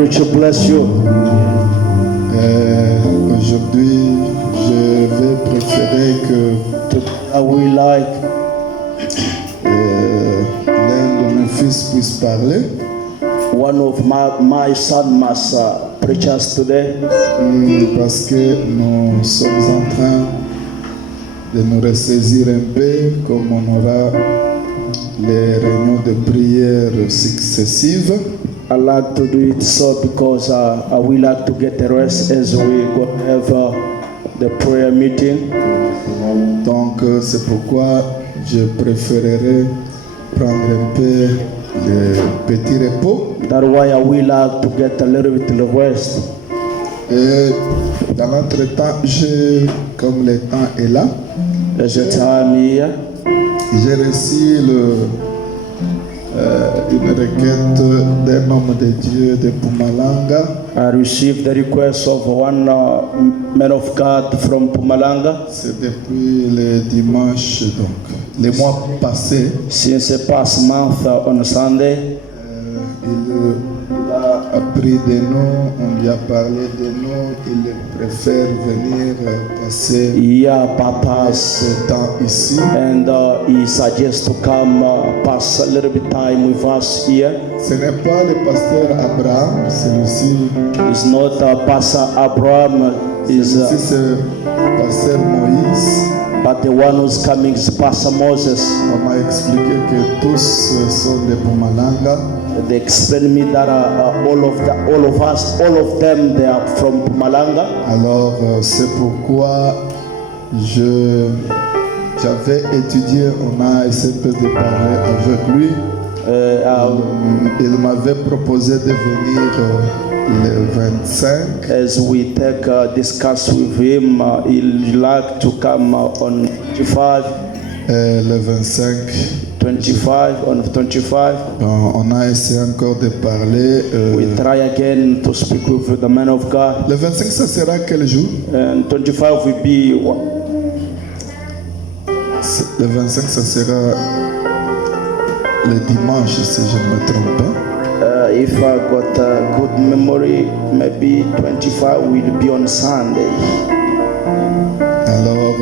richly bless you. Aujourd'hui, je vais préférer que I would like l'un de mes fils puisse parler. one of my son must preach us today Parce que nous sommes en train de nous ressaisir un peu, comme on aura les réunions de prière successives. I like to do it so because I will like to get the rest as we go have the prayer meeting. Donc c'est pourquoi je préférerais prendre un peu le petit repos. That's why I will like to get a little bit of rest. Et dans l'entretemps, comme le temps est là, There's a time here. j'ai reçu une requête d'un homme de Dieu de Pumalanga. I received the request of one man of God from Pumalanga. C'est depuis le dimanche, donc les mois passés. Since the past month on Sunday, Il a appris de nous, on lui a parlé de nous, il préfère venir passer yeah, papas, ce temps ici. and he suggests to come pass a little bit time with us here. Ce n'est pas le pasteur Abraham, celui-ci, It's not Pastor Abraham, is celui-ci c'est pasteur Moïse. but the one who's coming is Pastor Moses. On m'a expliqué que tous sont de Pumalanga. They explained me that all of them, they are from Pumalanga. Alors c'est pourquoi j'avais étudié, on a essayé de parler avec lui. Il m'avait proposé de venir le 25. As we discuss with him, he'd like to come on 25, Le 25, 25, on 25. on a essayé encore de parler. We try again to speak with the man of God. Le 25, ça sera quel jour? And 25 will be, Le 25, ça sera le dimanche, si je ne me trompe pas. if I got a good memory, maybe 25 will be on Sunday. Alors,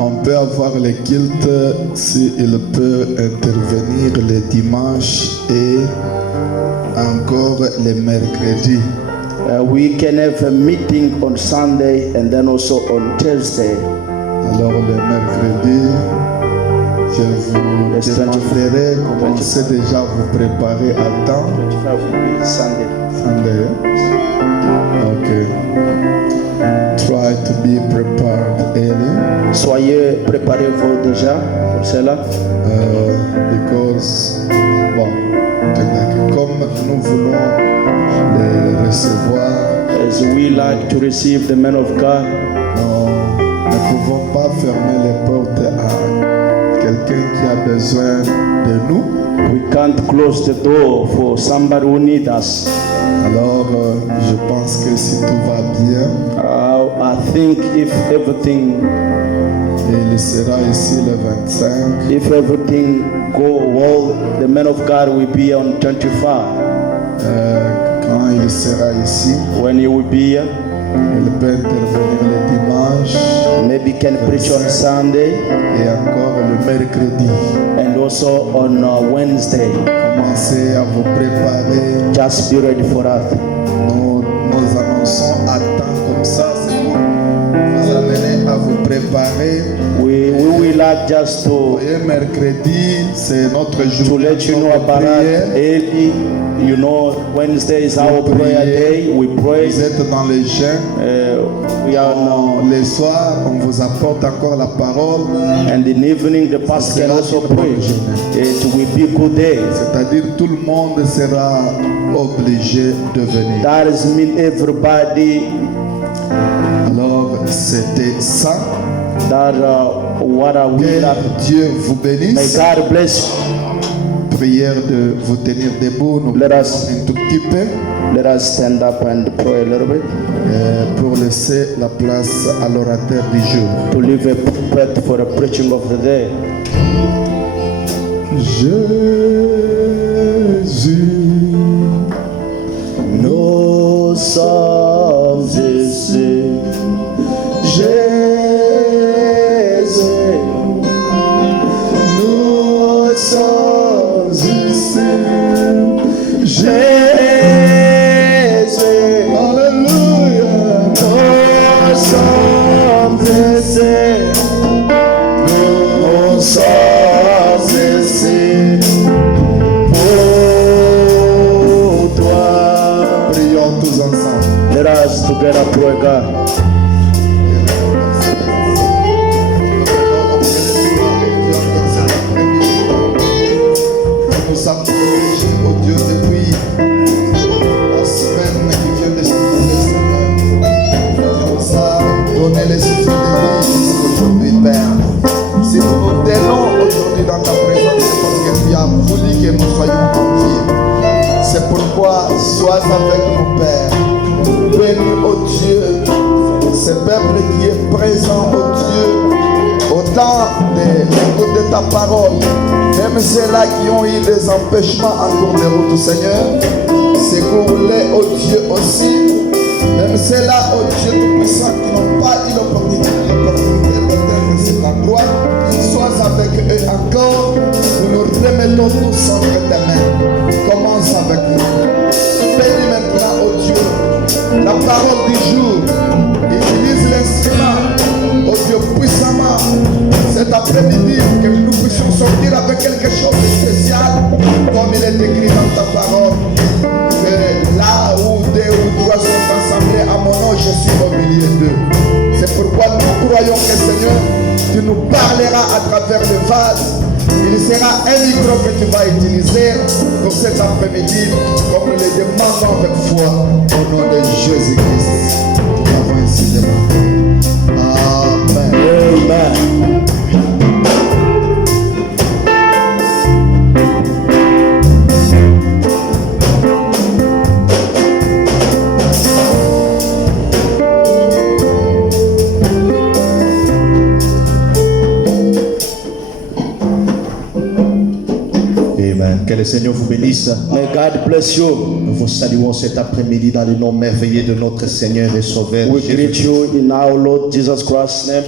on peut avoir le culte s'il peut intervenir le dimanche et encore le mercredi. We can have a meeting on Sunday and then also on Thursday. Alors, le mercredi, je vous Yes, demanderai, commencez déjà à vous préparer à temps. 25 will be Sunday. Sunday. Okay. Try to be prepared early Soyez préparez-vous déjà pour cela. because, bon, comme nous voulons les recevoir, As we like to receive the man of God, nous ne pouvons pas fermer les portes à quelqu'un qui a besoin de nous. we can't close the door for somebody who needs us. Alors, je pense que si tout va bien, I think if everything il sera ici le 25. go well, the man of God will be on 25. Quand il sera ici, When he will be here, il peut intervenir le dimanche maybe can preach on Sunday et encore le mercredi. and also on Wednesday. Commencez à vous préparer. Just be ready for that. Nous annonçons à temps comme ça. C'est bon. Vous amenez à vous préparer. We will like just to Et mercredi, c'est notre jour. let you know about that. Early, you know, Wednesday is our prayer day. We pray. Vous êtes dans les jeûnes. We are now, Les soirs, on vous apporte encore la parole. and in the evening the pastor can also pray. It will be a good day. C'est-à-dire tout le monde sera obligé de venir. That is mean everybody. Alors, c'était ça. That what I will Que like. Dieu vous May bénisse. God bless you. Prière de vous tenir debout. Nous Let prions us- un tout petit peu Let us stand up and pray a little bit pour laisser la place à l'orateur du jour. to leave a pulpit for the preaching of the day. Jésus. Jésus, nous sommes ici. Jésus, nous sommes ici. Jésus, Alléluia. nous sommes ici. Nous sommes ici pour toi. Prions tous ensemble. Let us together pray, God. Nous sommes privilégiés au Dieu depuis la semaine qui vient de se finir, Seigneur. Tu nous as donné les souffles de vie jusqu'aujourd'hui, Père. Si nous nous tenons aujourd'hui dans ta présence, c'est parce que tu as voulu que nous soyons en vie. C'est pourquoi sois avec nous, Père. Bénis, ô Dieu, ce peuple qui est présent, ô Dieu, au temps de l'écoute de ta parole. Même ceux-là qui ont eu des empêchements en cours de route, Seigneur, secours-les, ô Dieu, aussi. Même ceux-là, ô Dieu tout-puissant, qui n'ont pas eu l'opportunité d'atteindre cet endroit, sois avec eux encore. Nous nous remettons tous entre tes mains. Commence avec nous. Bénis maintenant, ô Dieu, la parole du jour. Utilise l'instrument, ô Dieu, puissamment cet après-midi, que nous puissions sortir avec quelque chose de spécial, comme il est écrit dans ta parole. Que là où deux ou trois sont assemblés à mon nom, je suis au milieu d'eux. C'est pourquoi nous croyons que Seigneur, tu nous parleras à travers le vase. Il sera un micro que tu vas utiliser pour cet après-midi, comme nous le demandons avec foi, au nom de Jésus-Christ. Nous avons ainsi demandé. Amen. Amen. Amen. Que le Seigneur vous bénisse. May God bless you. Nous vous saluons cet après-midi dans le nom merveilleux de notre Seigneur et Sauveur We greet Jésus. you in our Lord Jesus Christ's name.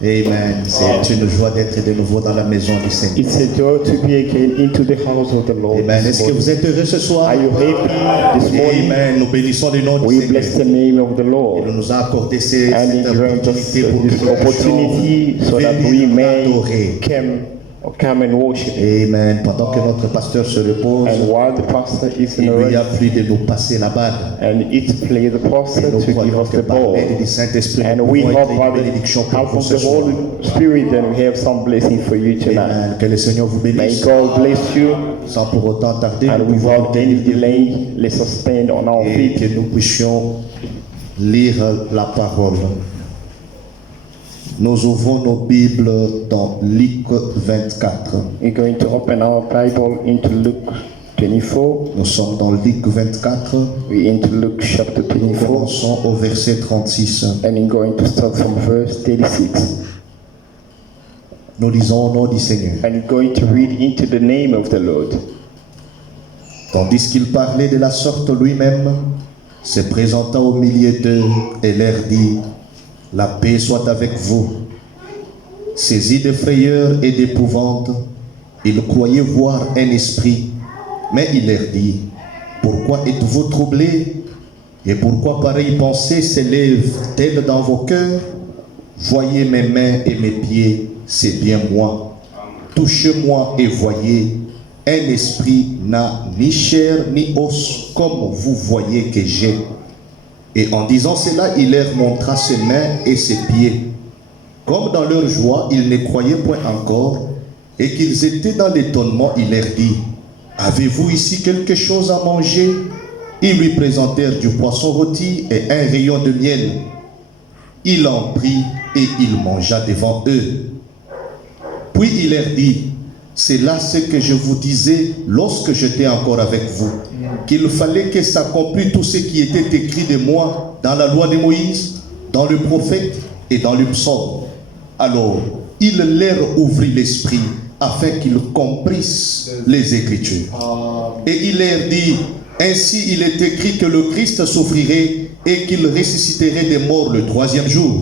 Amen. C'est une joie d'être de nouveau dans la maison du Seigneur. It's a joy to be again into the house of the Lord. Amen. this Est-ce que morning. vous êtes heureux ce soir? Are you happy this morning? Amen. Nous bénissons le nom du We bless the Seigneur. name of the Il Lord. nous a accordé cette And He grants us opportunité pour que this nous opportunity so that we puissions may adorer. come and worship. Amen. Pendant que notre pasteur se repose, And while the pastor is in il the lui a rest, plu de nous passer la balle. and it's play the pastor Et nous to give croyons us que the par ball. l'aide du Saint-Esprit, And nous we pouvons hope être by une bénédiction the pour help vous of ce the soir. Holy Spirit, and we have some blessing for you tonight. Amen. Que le Seigneur vous May bénisse. God bless you, Sans pour autant tarder, and nous pouvons without any tenir delay, let's us stand on our et feet. que nous puissions lire la parole. Nous ouvrons nos Bibles dans Luc 24. We're going to open our Bible into Luke 24. Nous sommes dans Luc 24. We're into Luke chapter Nous 24, commençons au verset 36. and I'm going to start from verse 36. Nous lisons au nom du Seigneur. And we're going to read into the name of the Lord. Tandis qu'il parlait de la sorte lui-même, se présenta au milieu d'eux et leur dit: La paix soit avec vous. Saisis de frayeur et d'épouvante, ils croyaient voir un esprit, mais il leur dit: Pourquoi êtes-vous troublés? Et pourquoi pareille pensée s'élève-t-elle dans vos cœurs? Voyez mes mains et mes pieds, c'est bien moi. Touchez-moi et voyez. Un esprit n'a ni chair ni os, comme vous voyez que j'ai. Et en disant cela, il leur montra ses mains et ses pieds. Comme dans leur joie, ils ne croyaient point encore, et qu'ils étaient dans l'étonnement, il leur dit: Avez-vous ici quelque chose à manger? Ils lui présentèrent du poisson rôti et un rayon de miel. Il en prit et il mangea devant eux. Puis il leur dit: C'est là ce que je vous disais lorsque j'étais encore avec vous, qu'il fallait que s'accomplisse tout ce qui était écrit de moi dans la loi de Moïse, dans le prophète et dans le psaume. Alors il leur ouvrit l'esprit afin qu'ils comprissent les Écritures. Et il leur dit, ainsi il est écrit que le Christ souffrirait et qu'il ressusciterait des morts le 3e jour,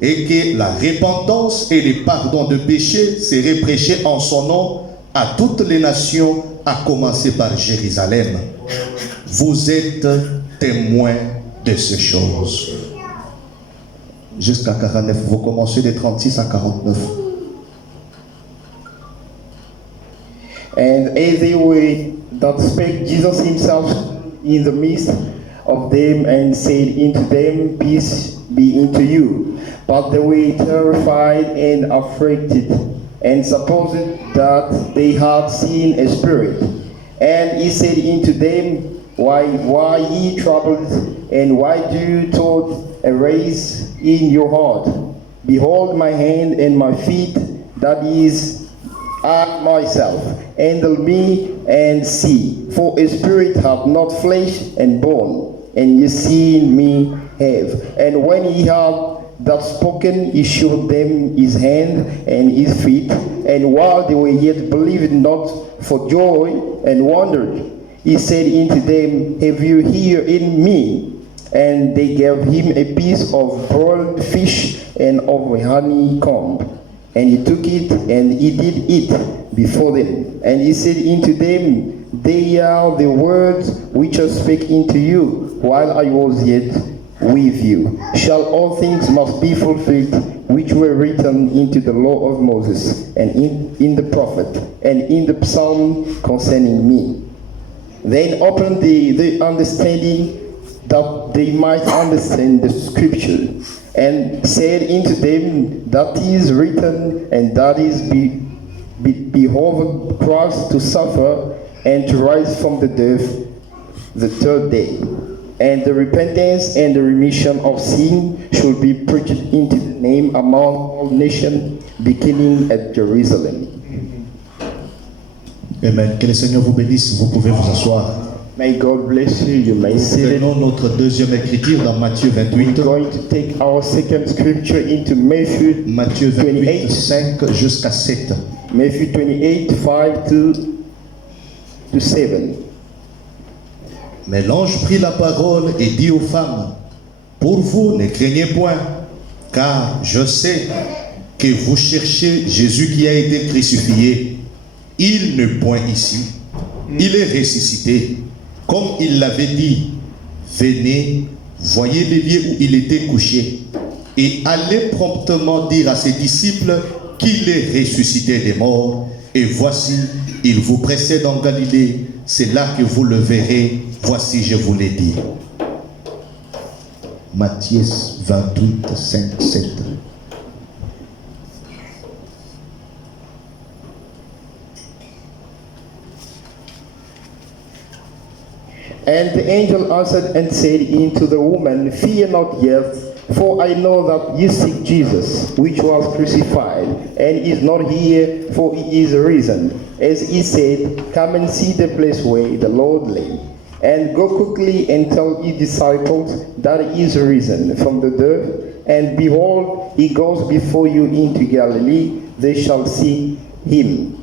et que la repentance et le pardon de péchés seraient prêchés en son nom à toutes les nations, à commencer par Jérusalem. Vous êtes témoins de ces choses. Jusqu'à 49, vous commencez de 36 à 49. And as they were that spake, Jesus himself in the midst of them, and said unto them, Peace be unto you. But they were terrified and affrighted, and supposed that they had seen a spirit. And he said unto them, Why ye troubled, and why do you thought arise in your heart? Behold my hand and my feet, that is I myself. Handle me and see. For a spirit hath not flesh and bone, and ye see me have. And when he had that spoken, he showed them his hand and his feet. And while they were yet believed not for joy, and wondered, he said unto them, Have you here in me? And they gave him a piece of broiled fish and of a honeycomb. And he took it, and he did eat before them. And he said unto them, They are the words which I spake unto you, while I was yet with you. Shall all things must be fulfilled, which were written into the law of Moses, and in the prophet, and in the psalm concerning me. Then opened the understanding, that they might understand the scripture, and said unto them, That is written, and that is behoved Christ to suffer, and to rise from the dead the 3rd day, and the repentance and the remission of sin should be preached into the name among all nations, beginning at Jerusalem. Amen. Que le Seigneur vous bénisse. Vous pouvez vous asseoir. May God bless you. You may see it. Prenons notre deuxième écriture dans Matthieu 28. We're going to take our second scripture into Matthew Matthieu 28, 28. 5 jusqu'à 7. Matthew 28, 5 to 7. Mais l'ange prit la parole et dit aux femmes, pour vous, ne craignez point, car je sais que vous cherchez Jésus qui a été crucifié. Il n'est point ici. Il est ressuscité. Comme il l'avait dit, venez, voyez les lieux où il était couché, et allez promptement dire à ses disciples qu'il est ressuscité des morts. Et voici, il vous précède en Galilée. C'est là que vous le verrez. Voici, je vous l'ai dit. Matthieu 28, 5, 7. And the angel answered and said unto the woman, Fear not yet, for I know that ye seek Jesus, which was crucified, and is not here, for he is risen. As he said, Come and see the place where the Lord lay. And go quickly and tell his disciples that he is risen from the dead. And behold, he goes before you into Galilee. They shall see him.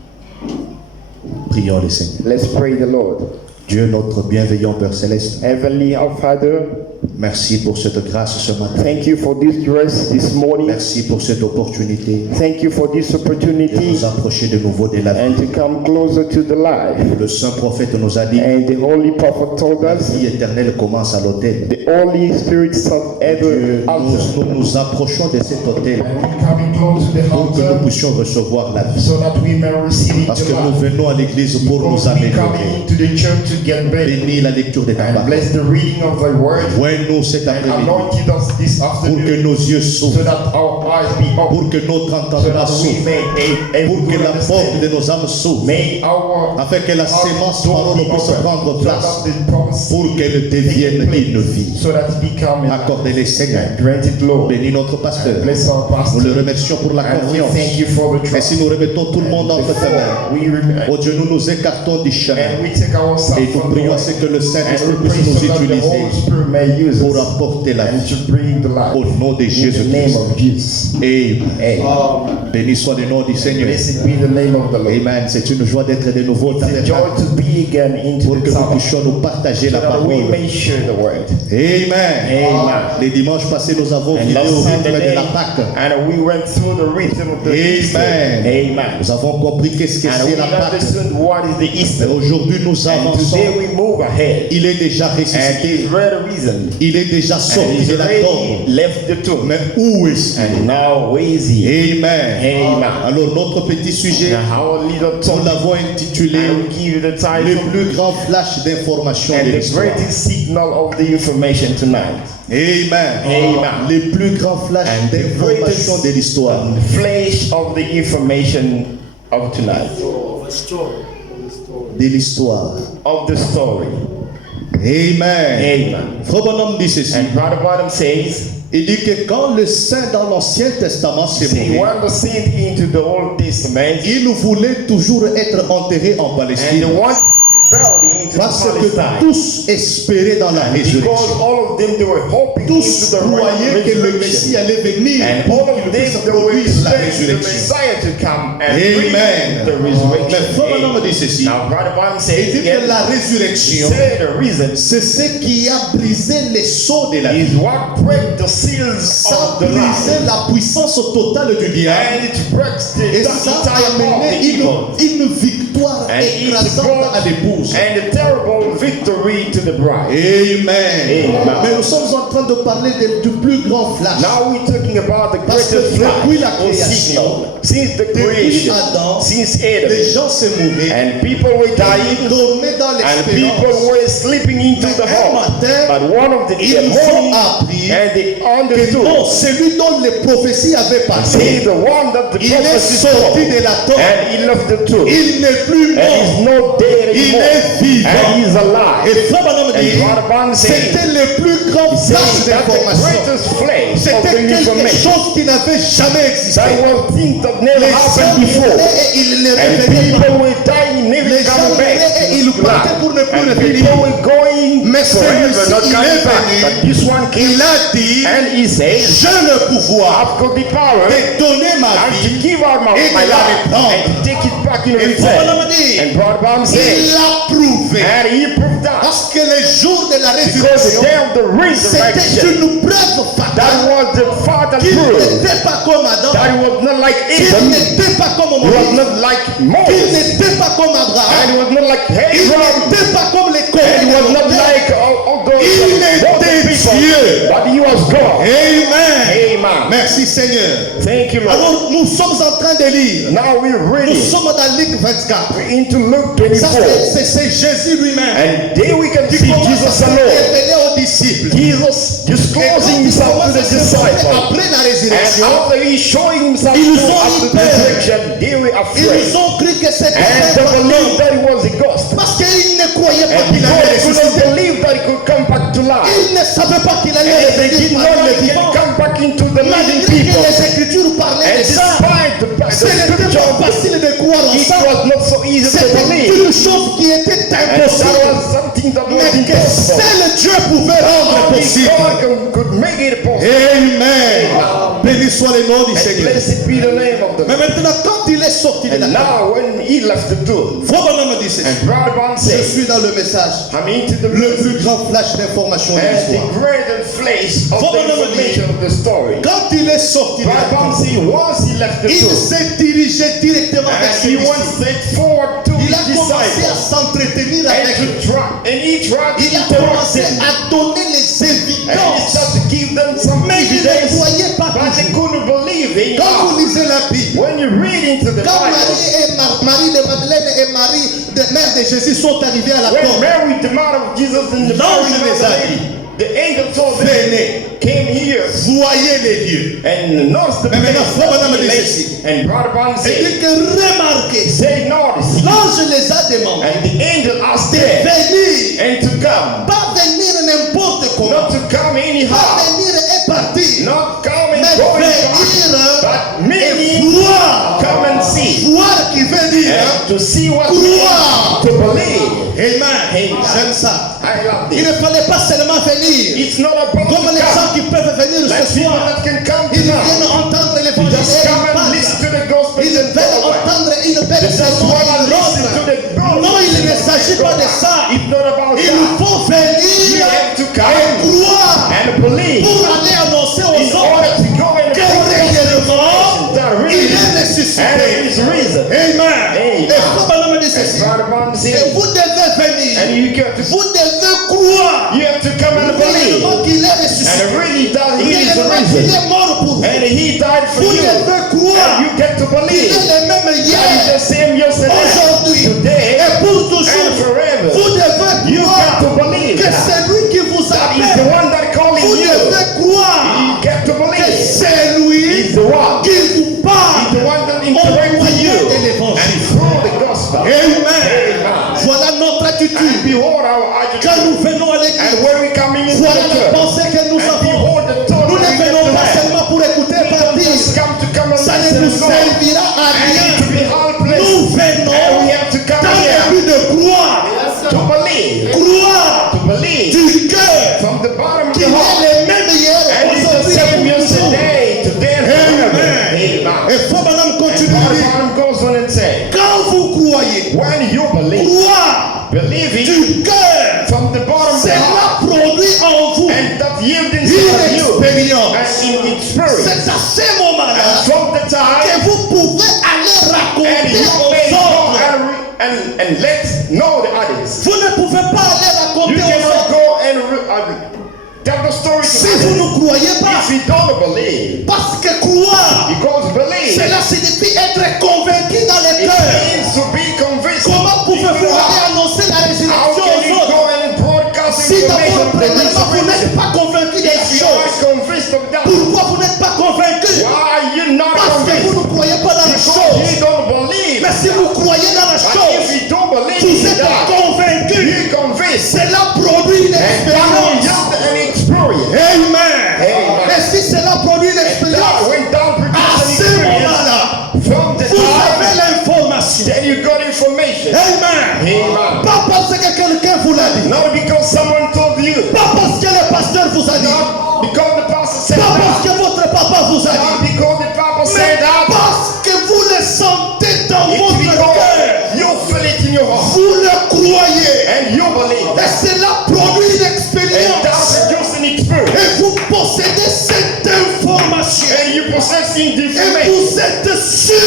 Prions le Seigneur. Let's pray the Lord. Dieu, notre bienveillant Père Céleste, Heavenly our Father, merci pour cette grâce ce matin. thank you for this grace this morning. Merci pour cette opportunité Thank you for this de opportunity nous approcher de nouveau de la vie. and to come closer to the life. Le saint prophète nous a dit, And the Holy Prophet told la us, vie éternelle commence à l'autel. the Holy Spirit sought Dieu, ever altar. nous nous approchons de cet autel And we coming close to the pour que nous altar puissions recevoir la vie. so that we may receive Parce it que nous venons à l'église pour nous Because we améliorer. coming to the church to get better. Bénis la lecture de ta And parole. bless the reading of thy word. Vois-nous cet And après-midi anointed us this pour que afternoon nos yeux so s'ouvrent, that our eyes be pour open. que notre So entendement that we s'ouvre, may pour able que to la porte understand. de nos âmes s'ouvre, May our afin que la sémence parole puisse prendre so place, that the promise pour qu'elle devienne une vie. so that it become Accordez-les, Seigneur. granted Lord. Bénis notre pasteur. Bless our Nous pastor. le remercions bénédiction pour la And we confiance. thank you for the Et trust. si nous remettons tout le monde entre tes mains, We remember, oh Dieu, nous nous écartons du chemin. and we take ourselves Et nous from the prions à way. ce que le And Saint-Esprit we puisse pray nous so that the utiliser Holy Spirit may use pour us apporter la and vie. to bring the light. Au nom de In the name Jésus-Christ. of Jesus. Amen. Amen. Béni soit le nom du Seigneur. Blessed be the name of the Lord. Amen. C'est une joie d'être de nouveau au It's a tabernacle joy to be again into pour the que nous tabernacle, puissions nous partager so la that we parole. may share the word. Amen. Amen. Les dimanches passés, nous avons And vidé last au rythme Sunday, de la Pâque. and we went through the rhythm of the Easter. Amen. Amen. Nous avons compris qu'est-ce que And c'est we la Pâque. understood what is the Et Easter. aujourd'hui, nous And avançons. today we move ahead. Il est déjà And ressuscité. he's ready risen. Il est déjà And sorti he's de la already tombe. left the tomb. Mais où est-il? And now where is he? Amen. Amen. Alors, notre petit sujet, Now our little nous topic, l'avons intitulé I will give you the Le title plus grand flash d'information and de the l'histoire. greatest signal of the information tonight. Amen. Amen. Le plus grand flash And the d'information de l'histoire. flash of the information of tonight, De l'histoire. of the story. Amen. Amen. Frère Bonhomme dit ceci. And Brother Bottom says, Il dit que quand le saint dans l'Ancien Testament s'est see, mouvé, when the saint into the Old Testament, il voulait toujours être enterré en and Palestine. they want to be buried into Parce que Palestine. tous espéraient dans la Because résurrection. all of them, they were hoping Tous into the croyaient que le Messie resurrection. allait venir And pour all of qu'il them, puisse they were produire la expecting the résurrection. Messiah to come and Amen. bring the Mais resurrection. Frère Bonhomme dit ceci. Now, Brother Bottom Il says, dit que again, la résurrection, say the reason c'est ce qui a brisé les sceaux de la vie. is what breaks the seals Ça of a the brisé light. la puissance totale du diable. And it breaks the Et ça a entire law of amené the evil. une victoire And it écrasante brought à l'épouse. and a terrible victory to the bride. Amen. Amen. Mais nous sommes en train de parler du plus grand flash. Now we're talking about the Parce que greatest depuis la flash or création, signal. Since the Depuis creation, Adam, since les Adam, gens se mouraient. and people were dying, Ils dormaient dans and l'espérance. people were sleeping into Mais the un home. matin, But one of the ils morning, ont appris and they que understood, non, celui dont les prophéties avaient he parlé, the one that the il est prophecy sorti told, de la tombe. and he left the tomb, Il n'est plus and he's mort. not dead Il anymore, est vivant. and he's alive. Et Frère Branham And dit, Brother Branham said, c'était le plus grand flash saying that the d'information. greatest flash of C'était the quelque information, chose qui n'avait jamais existé. that was things that never Les gens happened before. mouraient et ils ne And revenaient pas. people were dying, never Les gens coming mouraient back. et ils partaient pour ne plus And revenir. people were going Mais forever, celui-ci, not il coming est back. venu. But this one came Il a dit, and he says, j'ai le pouvoir I've got the power de donner ma and to vie. give out my Et de my la life reprendre. and to take it back in Et Frère return. Branham dit, And Brother Branham il says, l'a prouvé. and he proved that. Parce que le jour de la Because the résurrection, day of the c'était resurrection, une preuve that fatale was the fatal qu'il proof n'était pas comme Adam, that he was not like qu'il Adam, n'était pas comme he was Moïse, not like qu'il Moses, n'était pas comme and Abraham, he was not like il Abraham, n'était pas comme les and he was not Corées. like all those Il était people, Dieu. but he was God. Amen. Amen. Merci Seigneur. Thank you, Lord. Alors nous sommes en train de lire. Now we're Nous reading sommes dans Luc 24. into Luke Ça 24, c'est Jésus lui-même and there we can qui see commence Jesus à se alone. révéler aux disciples. Jesus Et quand disclosing il himself commence to à the se montrer disciples. après la And résurrection, after he's showing himself Ils to ont after eu the peur. resurrection, they were afraid. ils ont cru que c'était And un they believed fantôme. that it was a ghost. Parce qu'ils ne croyaient pas And qu'il allait they couldn't ressusciter. believe that he could come back to life. Ils ne savaient pas qu'il allait And they revenir did not parmi les know he vivants. can come back into the living Malgré que people. les Écritures parlaient And de ça, despite the ce n'était scripture, pas facile de croire en it ça. was not so easy to C'était believe. une chose qui était And that impossible. was something that was Mais que impossible. seul Dieu pouvait rendre Only possible. God could make it possible. Amen. Béni soit le nom du And Seigneur. blessed be the name of the Mais Lord. maintenant, quand il est sorti de la And tombe, now when he left the tomb, Frère Branham dit ceci. and Brother Branham Je says, suis dans le message. I'm into the Le message plus grand flash d'information de and the l'histoire. greater place of Frère the Branham information of the story. Quand il est sorti de Brother la Branham tombe, says once he left the il tomb, s'est dirigé directement vers and ses he went disciples. straight forward to Il his a commencé à disciples. s'entretenir And avec eux. he tried to Il a interact commencé them. à donner les And he évidences. started to give them some Mais ils ne evidence, croyaient pas but they toujours. couldn't believe it. Quand vous lisez la Bible, When you read into the quand Bible, Marie et Marie de Madeleine et Marie, de mère de Jésus, sont arrivés à la when tombe, Mary, the mother of Jesus, and the L'ange Mary, les a the angel told them, venez, came here voyez les lieux. and noticed the Mais maintenant, Frère Branham dit place. ceci. And Brother Branham Et said, dit que remarquez, say notice. l'ange les a demandé And the angel asked de them venir, and to come, pas venir n'importe comment, not to come pas anyhow, venir et partir, not come and mais go venir but et and to see what Croire. to believe. Amen. J'aime ça. I love Il this. ne fallait pas seulement venir. It's not about Comme les gens qui peuvent venir like ce people soir. that can come Ils tonight. viennent entendre l'évangile Just et come ils and listen partent. to the gospel Ils and veulent go away. entendre une belle They just sermon want to et listen to the gospel. non, il ne s'agit pas de ça. It's not about Il that. faut You venir have to et come croire and believe pour aller annoncer aux in order autres to go and que réellement that il really est and ressuscité. his reason. Amen. Amen. Et faut maintenant me dire As ceci. Father Bond Et said, vous devez and venir. you get to Vous devez croire you have to come and believe réellement qu'il est ressuscité. and really that he is the Réellement qu'il reason est mort pour vous. and he died for Vous you devez croire and you get to qu'il believe est le même that he's hier, the same yesterday, aujourd'hui today et pour and toujours. forever. Vous devez You get to croire believe que that. c'est lui qui vous That is the appelle. one that calling Vous you. devez croire You get to que believe c'est lui he's the one. qui vous He's parle the one that au interacts with moyen you de l'évangile. and through the gospel. Amen. Voilà notre And attitude behold our quand attitude. nous venons à And l'église. when we come into Voilà the la church, pensée que nous and avons. behold the thought Nous that ne we get venons to pas have. seulement pour écouter We don't partir. just come to come and Ça ne listen nous and go. servira à And to be rien. helpless. Nous venons And we have to come dans le here but de croire. to believe. Croire To believe du cœur from the bottom of qu'il the est heart. le même hier, And it's the aujourd'hui et same pour toujours. yesterday, today and forever. Amen. Amen. Et faut madame And continuer Father de dire, Bottom goes on and say, quand vous croyez, when you believe, croire believe it du cœur, from the bottom of the cela heart, produit en vous and that yield une inside of you, expérience. and in its spirit. C'est à ce moment-là And from the time que vous pouvez aller and raconter you may aux go autres. and let know the others. Vous ne pouvez pas aller You raconter aux cannot autres go and tell the story si to vous others ne croyez pas. if you don't believe. Parce que croire, Because believe cela signifie être convaincu dans le it cœur. means to be convinced. Comment pouvez-vous aller annoncer la How résurrection can you aux autres go and broadcast si d'abord, information to the premièrement, vous resurrection? n'êtes pas convaincu de la If you chose? are convinced of that, Pourquoi vous n'êtes pas convaincu? why are you not Parce que vous convinced? ne croyez pas dans la Because chose. you don't believe. Mais si vous croyez dans la But if chose, you don't believe vous in êtes that, convaincu. you're convinced. Cela produit une And that will expérience. yield an experience. Amen. Amen. Et si cela produit une That expérience, when that à produces an ce experience, moment-là, from the vous avez time, l'information. then you got information. Amen. Amen. Pas parce que quelqu'un vous l'a dit. Not because someone told you. Pas parce que le pasteur vous a dit. Not because the pastor said Pas parce that. que votre papa vous a Not dit. because the papa Mais said that. parce que vous le sentez dans It's votre because cœur. you feel it in your heart. Vous le croyez. And you believe Et that. cela produit une And expérience. that's just an experience. Et vous possédez cette information. And you possessing the Et information. vous êtes sûr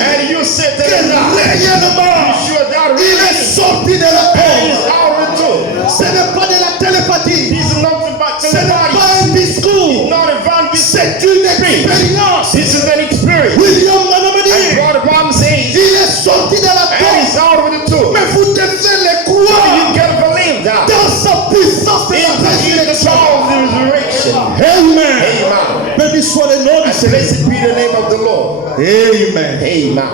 And you said que that réellement, you sure that il est really sorti de la is tombe. our too. Ce n'est pas de la télépathie. This is not about Ce n'est pas un discours. not a van C'est une expérience. This is an experience. William Branham And dit, God Mom says, il est sorti de la and it's tombe. out with the two. Mais vous devez le You croire can believe that. dans sa puissance de la In the résurrection. power of the resurrection. Amen. Amen. Béni soit le nom du And Seigneur. blessed be the name of the Lord. Amen. Amen.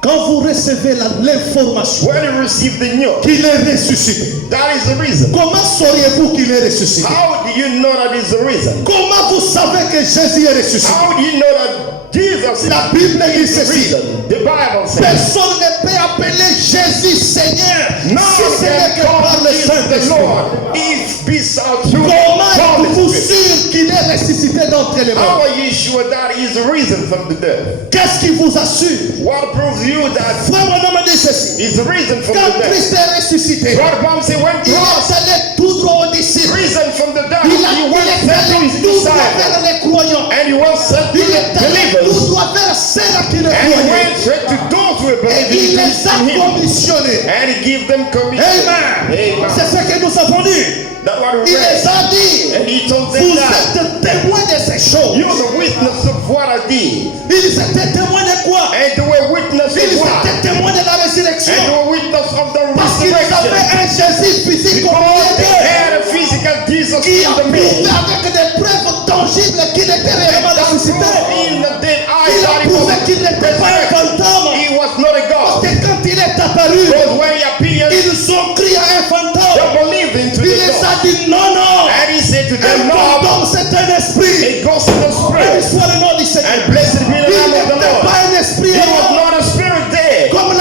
Quand vous recevez l'information When you receive the news, qu'il est ressuscité, that is the reason. comment sauriez-vous qu'il est ressuscité? How do you know that is the reason? Comment vous savez que Jésus est ressuscité? How do you know that Jesus is La Bible dit the ceci. reason? The Bible says, Personne ne peut appeler Jésus Seigneur no si ce one n'est can que par call le Jesus the Saint-Esprit. Lord if this are true. Comment êtes-vous How sûr qu'il est ressuscité d'entre les morts? are you sure that is the reason from the death? Qu'est-ce qui vous assure? What proves you that Frère Branham dit ceci. is the reason from Quand the death? Christ est ressuscité, God Mom said when il Christ est allé tout droit aux disciples. reason from the death, Il he went est straight to allé his tout droit disciples. vers les croyants. And he went straight to Il the est allé tout believers. droit vers ceux qui le And he croyaient. went straight to those who were Et il believing les a in him. commissionnés. And he gave them commission. Amen. Amen. C'est ce que nous avons dit. That's what we Il les read. a dit. And he told them Vous that êtes témoins de ces choses. you're the witness of what I did. Ils étaient témoins de quoi? And they were witness Ils of what? étaient témoins de la And résurrection. they were witness of the Parce qu'ils resurrection. avaient un Jésus physique au milieu They d'eux, had a physical Jesus qui a in the prouvé midst. avec des preuves tangibles qu'il était réellement That ressuscité. proved in the dead eye Il a that he prouvé was qu'il n'était pas un fantôme. He was not a Parce God. que quand il est apparu, Because when he appeared, ils ont crié à un they fantôme. believed into Il the les a God. dit non, non. And he said to Un them, no, fantôme, c'est un esprit. a ghost in the Béni spirit. soit le nom du Seigneur. And blessed be the Il name of the n'était Lord. pas un esprit He was mort, not a spirit there. comme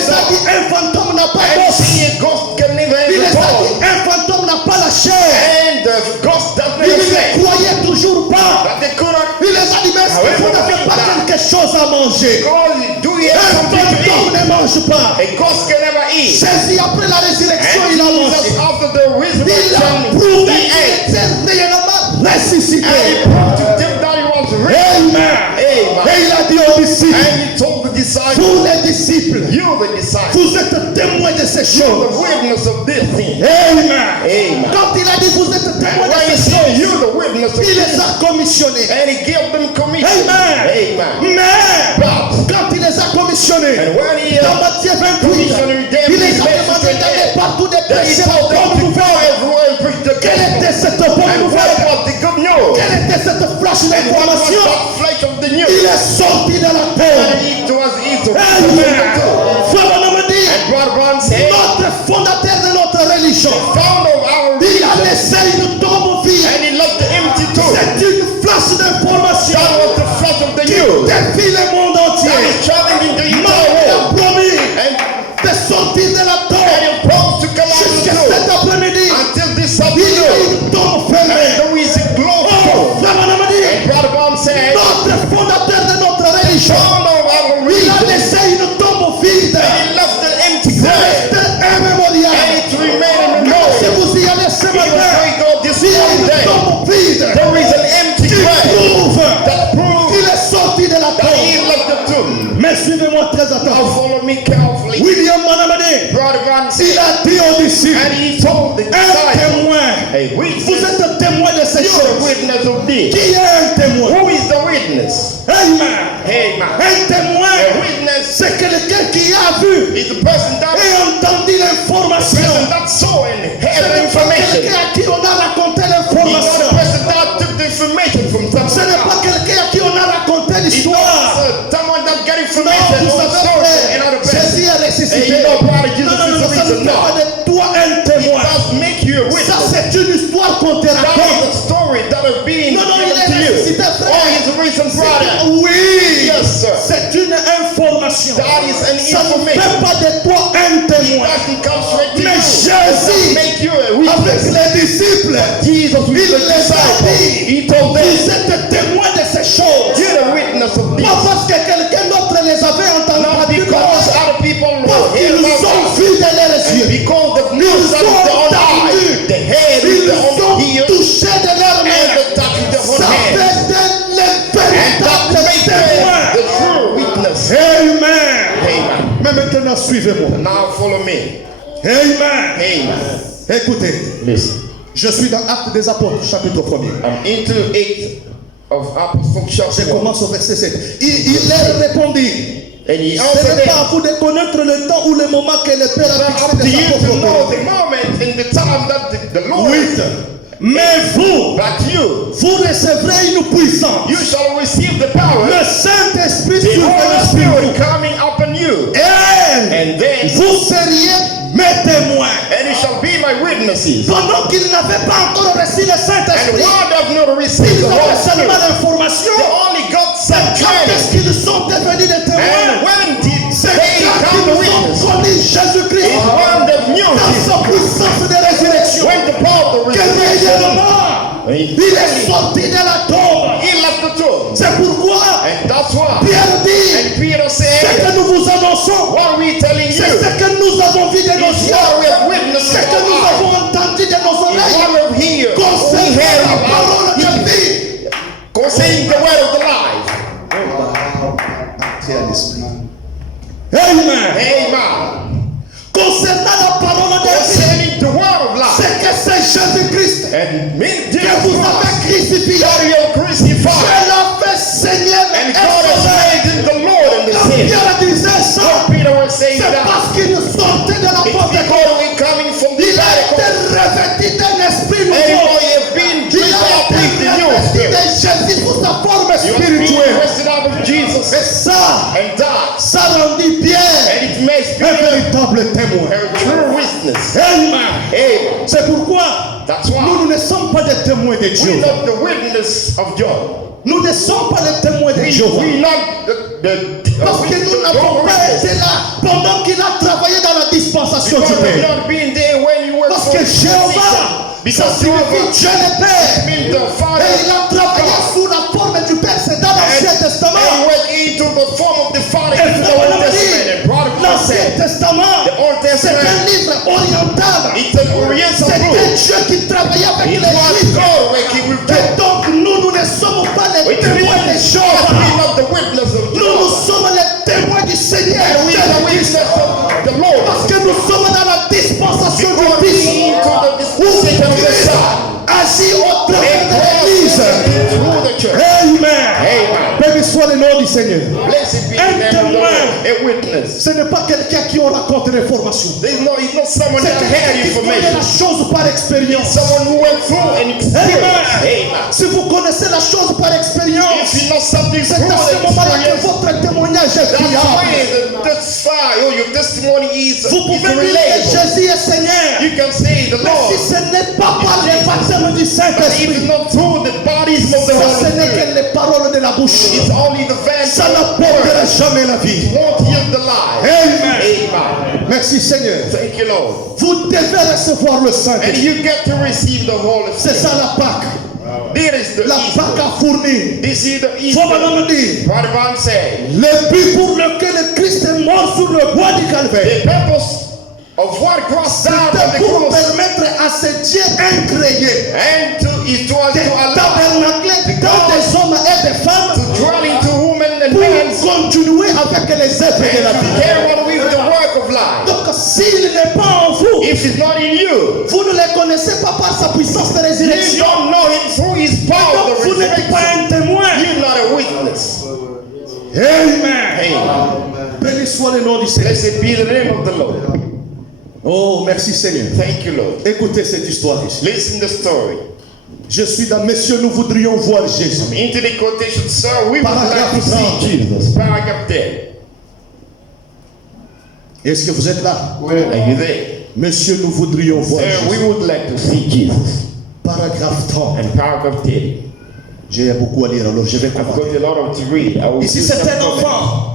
les a dit, un fantôme n'a pas And d'os. see, a ghost can never have Il les a a dit, bone. un fantôme n'a pas la chair. And the ghost does Il not ne say croyait toujours pas. that they could not. Il les a dit, mais est-ce que vous n'avez pas quelque chose à manger? God, do you Un have something to fantôme eat? ne mange pas. A ghost can never eat. Jésus, après la résurrection, And il a Jesus, mangé. after the Il a resurrection, prouvé he qu'il ate. était réellement ressuscité. And he proved to them that he was risen. Amen. Et Amen. il a dit aux disciples, And he told the disciples, vous les disciples, you the disciples, vous êtes témoins de ces you're choses. the witness of this thing. Amen. Amen. Quand il a dit vous êtes And témoins when de he ces said, choses, you're the witness of il this, les a commissionnés. and he gave them commission. Amen. Amen. Mais But quand il les a commissionnés, and when he dans Matthieu 28, commissioned them, il les he a demandé d'aller partout des then he prêcher la told them bonne to go nouvelle. everywhere and preach the Quelle gospel. était cette bonne And what nouvelle? was the good news? Quelle était cette flash And what was d'information? that flash of the news? Il est sorti de la terre. And it was eaten. Amen. Frère, on me dit, And Brother Brown said, notre fondateur de notre religion, found of our il a religion, laissé une tombe vide. and he left the empty tomb. C'est une flash d'information That was the flash of the qui news. défie le monde That entier. is traveling the entire Marie a world. promis And de sortir de la tombe. he promised to come out of Jusqu'à the cet tomb après-midi, until this il y a afternoon. une tombe And fermée. there is a closed Oh, tomb. frère, on me And dit, Brother Brown said, notre fondateur de notre religion, found of our il a religion, laissé une tombe vide. and he left the empty C'est grave. un mémorial. And it remained in Si memorial. vous y allez ce Even though matin, we go this il y a une day, tombe vide there is an empty qui grave prouve that proves qu'il est sorti de la that he tombe. left the tomb. Mais suivez-moi très Now attentivement. follow me carefully. William Manamadi, Brother Brown il said, a dit aux disciples, and he told the un disciples, témoin. hey, Vous witness, êtes témoin de ces you're the choses. witness of this. Qui est un témoin? Who is the witness? Amen. Amen. Un témoin, A witness c'est quelqu'un qui a vu is the person that et entendu l'information. saw and Ce heard the n'est pas information. quelqu'un à qui on a raconté He's not the l'information. person that took the information from Ce someone n'est pas else. quelqu'un à qui on a raconté He's l'histoire. not someone that got Non, information vous or savez, story frère, another person. Jésus a ressuscité. Et il n'a pas de Non, non, non, Jésus ça ne Christ, fait pas de toi un témoin. Does make you a Ça, witness. c'est une histoire qu'on te That is raconte. the story that is being Non, non, il given est to you. ressuscité, frère. Oh, he's a risen brother. Oui, Yes, sir. c'est une information. That is an Ça ne fait information. pas de toi un témoin. Doesn't come straight to Mais you. Jésus, Doesn't make you a avec witness. les disciples, Jesus with il the les a disciples. dit, He told them, vous êtes témoins de ces choses. you're the witness of this. Pas parce que quelqu'un d'autre les avait Not entendus, because other people parce were qu'ils hearing ont about vu de leurs it. yeux. Because the news Ils that is ont the own entendu. eye, the head is Ils the ont own ear, touché de leurs and mains. the touch is the Ça own hand. fait de And that véritables makes them témoins. the true witness. Amen. Amen. Mais maintenant, suivez-moi. Now follow me. Amen. Amen. Écoutez, Listen. je suis dans Actes des Apôtres, chapitre 1er. I'm into 8 of Apostolic Je chapter 1. commence au verset 7. Il leur répondit, And he ce answered n'est pas them, à vous de connaître le temps ou le moment que le Père a "It's up fixé to des you to apôtres. know the moment and the time that the Lord Oui. is. Mais vous, But you recevrez une puissance. you shall receive the power, Le Saint-Esprit the survenant Holy sur Spirit vous. coming upon you. Et And then, vous seriez mes témoins. and you shall be my witnesses. Pendant qu'ils n'avaient pas encore reçu le And Saint-Esprit, one does not receive ils the ont Holy seulement Spirit. l'information. They only got some Quand training. est-ce qu'ils sont devenus des And témoins? when did C'est they quand come to ils witness? ont connu Jésus-Christ It's one that knew dans him. sa puissance de résurrection. When the power of the Que resurrection, réellement, il est sorti de la tombe. he left the tomb. C'est pourquoi And that's why. Pierre dit, And Peter ce said, que nous vous annonçons, what are we telling c'est you? ce que nous avons vu de nos It's yeux, what we have witnessed ce with que our nous eyes. avons entendu de nos It's oreilles, what we have heard. We concernant heard la about parole de him. vie. Concerning the word of the life. Amen. Amen. Concernant la parole de vie, Concerning the word of life. c'est que c'est Jésus-Christ And me, que vous avez crucifié. that you have Je crucified. l'ai fait Seigneur And et God has Sauveur. made him the Lord and the Quand Savior. Pierre disait ça, Peter was saying c'est that. parce qu'il sortait de la It's porte de because we're coming from the Il a été Pentecost. revêtu d'un esprit And nouveau. you have been Il dressed a up été with the new revêtu spirit. de Jésus sous sa forme You have been spirituelle. dressed up with Jesus. Et ça, And that. ça rendit Pierre And it makes un Peter véritable témoin. a true witness. Amen. Amen. C'est pourquoi That's nous why ne sommes pas des témoins de we're Dieu. not the witness of God. Nous ne sommes pas les témoins de Jéhovah. We're not Parce que nous n'avons pas été là pendant qu'il a travaillé dans la dispensation du because Père. of not being there when you were Parce for que the Jéhovah, ça because signifie Jehovah Dieu le Père. means the Father Et il a travaillé God. sous la forme du Père, c'est dans l'Ancien And Testament. went into the form of the Father Et in the frère, Old on a dit, Testament and brought it l'Ancien forth. Testament, The Old c'est Testament, un livre oriental. it's an oriental C'était book. Dieu qui travaillait avec It les was Juifs. God working with Et them. donc nous ne sommes pas les We témoins des are choses. not the witness of Nous Jehovah. sommes les témoins du Seigneur. And we are the witness of the Lord. Parce que nous sommes dans la dispensation Because du Fils. we into the Où dispensation of the Christ Son. agit au travers And de God l'Église. working through the church. Amen. Amen. Béni soit le nom du Seigneur. Blessed be the Un name of the témoin. Lord. A witness. Ce n'est pas quelqu'un qui on raconte l'information. It's not someone C'est that quelqu'un had qui connaît la information. chose par expérience. Someone who went through an experience. Amen. Amen. Si vous connaissez la chose par expérience, If you know something c'est through à ce an moment-là que experience, votre témoignage est that's fiable. why the testify or your testimony is Vous pouvez dire que relatable. Jésus est Seigneur. You can say the Mais si Lord, ce n'est pas par le baptême du but if Saint-Esprit, it's not through the bodies of the ça Holy ce n'est Spirit, que les paroles de la bouche. it's only the Ça van n'apportera jamais la vie. won't heal the lie. Amen. Amen. Merci Seigneur. Thank you, Lord. Vous devez recevoir le And Saint-Esprit. you get to receive the Holy C'est Spirit. ça la Pâque. This is the La Pâque Easter. a fourni. This is the Faut maintenant Easter. dire, What I'm saying. le but pour lequel le Christ est mort sur le bois du Calvaire, The purpose of what Christ died on c'était the pour cross permettre à ce Dieu incréé and is to de allow tabernacler dans des hommes et des femmes to dwell into women and pour men continuer avec les œuvres de la and to vie. carry on with the work of life. Donc s'il n'est pas en vous, If it's not in you, vous ne le connaissez pas par sa puissance de you résurrection. don't know him through his power Donc of the vous n'êtes pas resurrection. un témoin. You're not a witness. Amen. Amen. Béni soit le nom du Seigneur. Blessed be the name of the Lord. Oh, merci Seigneur. Thank you, Lord. Écoutez cette histoire ici. Listen the story. Je suis dans Messieurs, nous voudrions voir Jésus. Into the quotation, sir, we would Paragraphe like to 30. see Jesus. Paragraph 10. Est-ce que vous êtes là? Are you there? Messieurs, nous voudrions voir Sir, we Jésus. would like to see Jesus. Paragraphe 30. And paragraph 10. J'ai beaucoup à lire, alors je vais I've commencer. got a lot of to read. I will Ici, do c'est some un comments. enfant.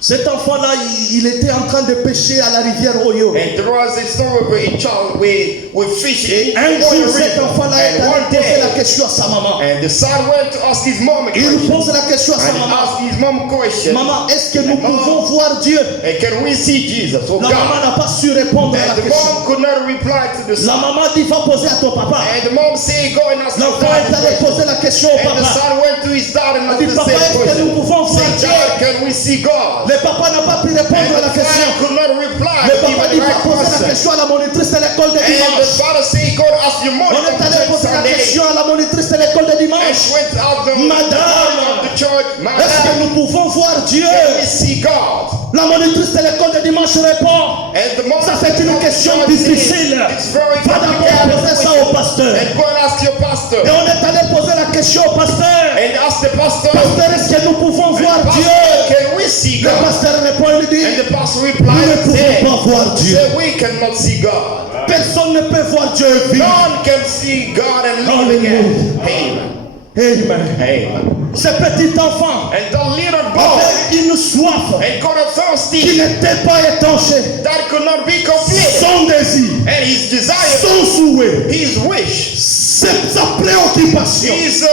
Cet enfant-là, il était en train de pêcher à la rivière Oyo. And there was a story where a child with fishing Et un in the jour, river. cet enfant-là est And allé one poser la day, question à sa maman. and the son went to ask his mom a Il question. pose la question à sa And he maman. asked his mom a question. Maman, est-ce que nous pouvons voir Dieu? And can we see Jesus? Oh La maman God. n'a pas su répondre à la And the question. mom could not reply to the La son. maman dit, va poser à ton papa. And the mom said, go and ask your L'enfant est allé dad. poser la question au And the papa. son went to his dad and Il dit, asked the papa, same est-ce que question. nous pouvons voir Say, Dieu? Dad, can we see God? Le papa n'a pas pu répondre And à la the question. father could not reply Le to papa even dit, the va right poser la question. question à la monitrice de l'école de And the dimanche. father said, go and ask your mom. On est allé poser la question à la monitrice de l'école de And dimanche. she went out the Madame, of the church. est-ce que Madam, nous pouvons voir Dieu? can we see God? La monitrice de l'école de dimanche répond. And the mom Ça, c'est une question difficile. It's very Va d'abord poser ça au pasteur. And go and ask your pastor. Et on est allé poser la question au pasteur. And ask the pastor. Pasteur, est-ce que nous pouvons voir Pastor, Dieu? can we see Le God? pasteur répond et lui dit, And the pastor nous ne replied and pouvons said, pas voir Dieu. said, we cannot see God. Personne ne peut voir Dieu vivre. None can see God and live Hallelujah. again. Amen. Amen. Amen. Ce petit enfant And the little boy avait une soif and got a qui thirsty n'était pas étanchée. that could not be complete. Son désir, And his desire, son souhait, his wish, sa préoccupation, his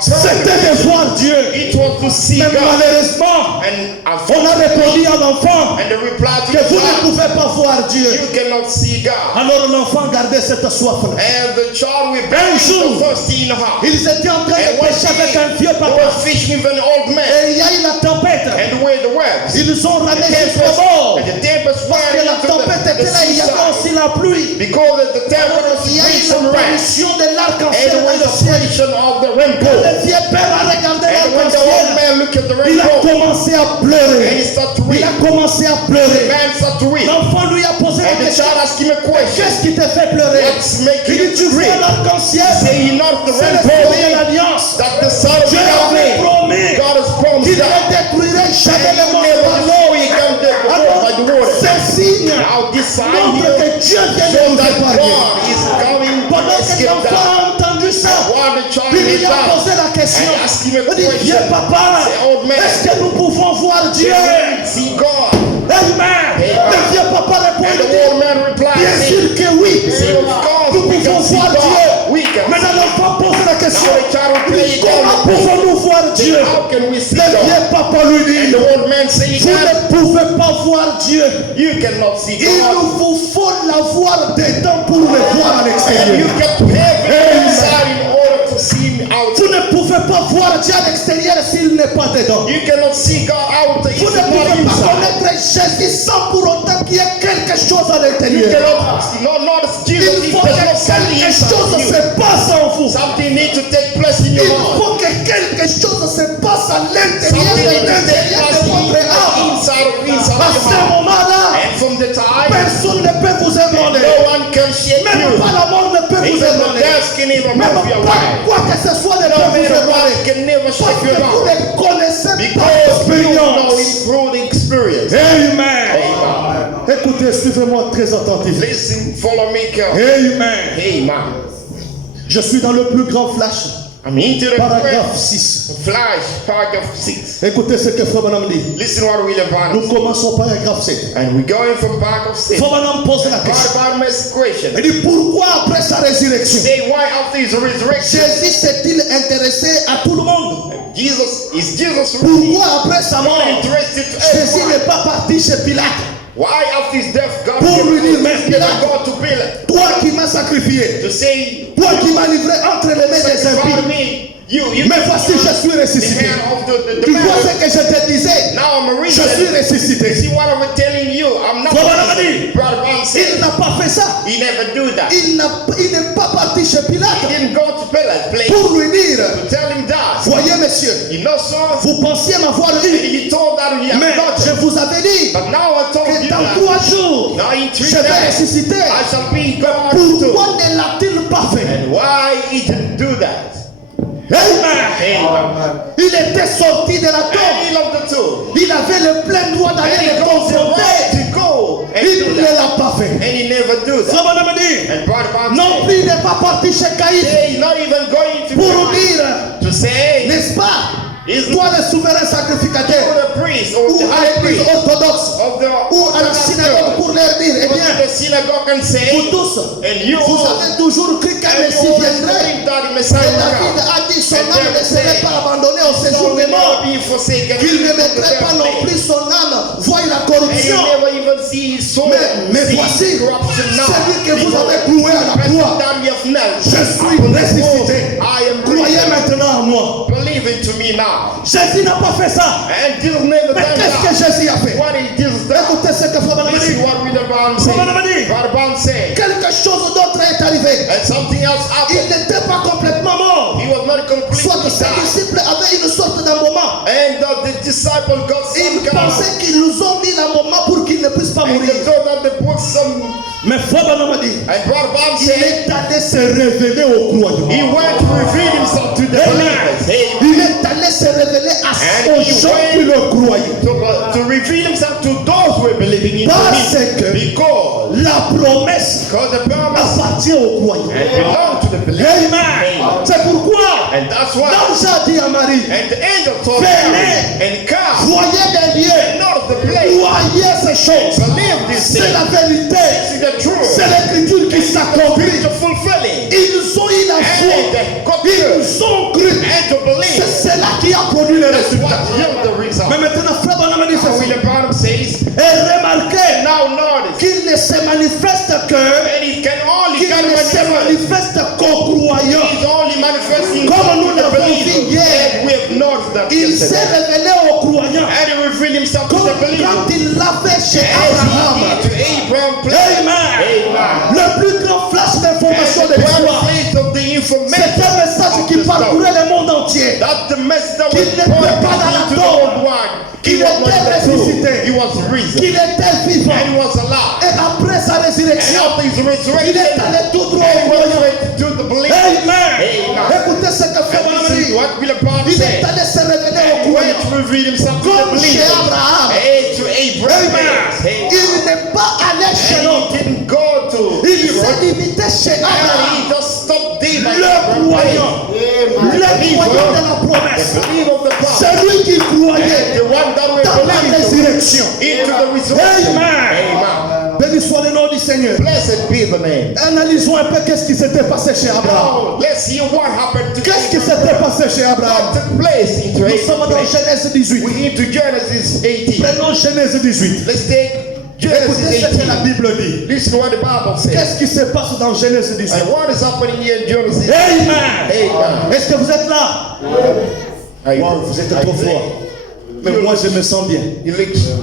c'était de voir Dieu. it was to see Mais God. malheureusement, And on a répondu à l'enfant the reply to que the vous ne child, pouvez pas voir Dieu. you cannot see God. Alors l'enfant gardait cette soif-là. And the child will Un bring jour, the thirsty in the heart. Ils étaient en train And de one pêcher avec day, un vieux they papa. were fishing with an old man. Et il y a eu la tempête. And the way the waves, Ils ont ramé jusqu'au tempest, bord. and the tempest Parce que ran la into tempête était là, il y avait seaside. aussi la pluie. Because the tempest was Il y a eu bringing some rain. l'apparition de l'arc-en-ciel And dans when le the ciel. apparition of the Quand rainbow, le vieux père a regardé and when the old l'arc-en-ciel, man looked at the il a rainbow, commencé à and he pleurer. started to Il weep. a commencé à The pleurer. man started to weep. L'enfant lui a posé la And the question. child asked him a question. Qu'est-ce qui te fait pleurer? What's making Il you dit, tu to vois weep? l'arc-en-ciel? Say he not the C'est le rainbow feu de l'alliance. that the son of Dieu God avait made. promis God has promised qu'il ne that. détruirait jamais le And monde never par l'eau. before he can Alors, by the water. ces signes Now this sign montrent here que Dieu vient de shows nous that épargner. God is coming to Pendant que escape l'enfant that. a entendu ça, While the child il is lui a down, posé la and question. and ask him a On dit, question. vieux papa, Say, old man, est-ce que nous pouvons voir Dieu? see God. Amen. Le vieux papa répond, And il the old dit, man replied, bien sûr que oui. say, of course, Nous we pouvons can see voir God. Dieu. We can Maintenant, see l'enfant pose la question. Now the child Il play dit, it comment down. pouvons-nous voir Dieu? How can we see Le vieux God? papa lui And dit, the old man saying vous that ne pouvez pas voir Dieu. you cannot see Il God. nous faut l'avoir dedans pour le voir à And you l'extérieur. get to have it inside in order to see him out. Vous ne pouvez pas voir Dieu à l'extérieur s'il n'est pas dedans. You cannot see God out if Vous it's ne not pouvez pas inside. connaître Jésus sans pour autant qu'il y ait quelque chose à You l'intérieur. cannot notice Jesus Il if faut there's que not something quelque inside chose of you. se passe en vous. Something needs to take place in Il your heart. faut que quelque chose se passe à l'intérieur Something de needs to take l'intérieur place de votre âme. inside of À your ce heart. moment-là, And from the time, personne ne peut vous ébranler. no one can shake Même you. pas la mort ne peut vous Even the ébranler. death can never Même move you pas away. quoi que ce soit ne No peut vous matter ébranler. what can never Parce shake que you vous down. ne connaissez pas Because you know l'expérience. through the experience. Amen. Amen. Écoutez, suivez-moi très attentivement. Listen, follow me carefully. Amen. Amen. Je suis dans le plus grand flash, I'm into the paragraphe 6. flash, paragraph 6. Écoutez ce que Frère Branham dit. Listen what William Branham Nous commençons paragraphe 7. and we're going from paragraph 6. Frère Branham pose la question. Part about my question. Il dit pourquoi après sa résurrection, Say why after his resurrection, Jésus s'est-il intéressé à tout le monde? is Jesus really Pourquoi après sa mort, interested to Jésus everyone? n'est pas parti chez Pilate? Why after his death, God Pour lui dire, mais didn't Pilate, go to Pilate toi qui m'as sacrifié, to say, toi qui m'as livré entre les mains des sacrifice impies, me, you mais voici je suis the ressuscité. hand of the Tu vois man. ce que je te disais? Now I'm a Je reason. suis ressuscité. See what I'm telling you? I'm not. Frère Branham dit, Brother Branham il said n'a pas fait ça. he never do that. Il n'est pas parti chez He Pilate didn't go to Pilate's place pour lui dire, to tell him that. voyez monsieur, You know, son, vous pensiez m'avoir and eu, you told that he mais had not. je vous avais dit But now I told que you dans that. 3 jours, Now in 3 je vais days, ressusciter. I shall be God Pourquoi too. ne l'a-t-il pas fait? And why he didn't do that? Amen. Amen. Il était sorti de la And tombe. he loved the two. Il avait le plein droit And d'aller he le goes the confronter. right to go and Il do ne that. l'a pas fait. And he never do that. Frère Branham dit, And Brother Branham non said, plus il n'est pas parti chez Caïn he's not even going to pour God dire, to say, n'est-ce pas, is toi le souverain to sacrificateur, the priest or ou the à high l'église priest orthodoxe, of the ou à la Orthodox synagogue Church. pour leur dire, eh Go to bien, the synagogue and say, vous tous, and you vous all, avez toujours cru qu'un and you Messie always viendrait. believe that the Et Messiah will David come. a dit, son And âme ne David serait said, pas abandonnée au séjour So des will morts. never be forsaken. Qu'il ne in the mettrait pas non death plus place. son âme voie la And you corruption. never even see his soul. Mais see voici, corruption now. celui que vous Behold, avez cloué à la the croix. person that we have knelt Je suis upon the ressuscité. cross. I am Croyez risen. maintenant en moi. Believe it to me now. Jésus n'a pas fait ça. And Jesus never Mais done qu'est-ce que that. Jésus a fait? What he did that. Écoutez ce que Frère Branham This dit. is what William Branham Frère said. Branham dit, Brother Branham said. quelque chose d'autre est arrivé. And something else Il happened. n'était pas complètement mort. He was not completely Soit ses died. disciples avaient une sorte d'embaument. And the disciple got some Ils kind of, pensaient qu'ils nous ont mis l'embaument pour qu'ils ne puissent pas and mourir. they thought that they put some, Mais Frère Branham dit, and Brother Branham il said, est allé se révéler aux croyants. he went to reveal himself to the believers. Il est allé se révéler And aux he gens went qui le croyaient. To reveal himself to those who were believing in Parce him. que Because la promesse the promise appartient aux croyants. belonged to the believers. Amen. C'est pourquoi And that's why. l'ange a dit à Marie, And the angel told Venez. Mary and come, voyez les lieux, not the place. voyez ces choses. Believe this C'est thing. la vérité. This is the truth. C'est l'écriture qui s'accomplit. To fulfilling. Ils ont eu la foi. Ils ont cru. And to believe. C'est cela qui a produit les That's what résultats. yield the result. Mais maintenant, Frère Branham dit Now ceci. William Branham says, Et remarquez now notice, qu'il ne se manifeste que, and it can only qu'il come ne se manifeste qu'aux croyants. He's only manifesting Comme nous to the l'avons vu believers. hier. And we have noticed that Il s'est yesterday. révélé aux croyants. And he revealed himself to Comme the believers. quand il l'a fait chez As he Abraham. did to Abraham. Amen. Amen. Le plus grand flash d'information de l'histoire. Place of the C'est information un message of qui the story. parcourait le monde entier. That's the message that Qu'il was n'était pas dans la pointed into the tombe. world wide. Qu'il He was était not the ressuscité. tomb. He was risen. Qu'il était vivant. And he was alive. Et après sa And résurrection, after his il resurrection, est allé tout droit and aux went croyants. straight to the believers. Amen. Amen. Écoutez ce que Frère And Branham this is dit. what William Branham Il est said. allé se révéler aux And went croyants. to reveal himself to the Comme chez believers. Abraham. And to Abraham. Amen. Il n'est pas allé chez And l'autre. he didn't go to Il s'est Hebron. limité chez And Abraham. he just stopped there by Le Abraham. croyant. Le les croyants de la promesse. C'est lui qui croyait The one that will dans la believe résurrection. into the resurrection. Amen. Amen. Béni soit le nom du Seigneur. Blessed be the name. Analysons un peu qu'est-ce qui s'était passé chez Abraham. Now, let's see what happened to Qu'est-ce qui Abraham. s'était passé chez Abraham? What took place into Nous sommes dans Abraham. Genèse 18. We into Genesis 18. Prenons Genèse 18. Let's take Écoutez Genesis ce que la 18. Bible dit. Listen to what the Bible says. Qu'est-ce qui se passe dans Genèse 18? And what is happening here in Genesis? Amen. Amen. Est-ce que vous êtes là? Wow, vous êtes trop fort. Mais moi je me sens bien.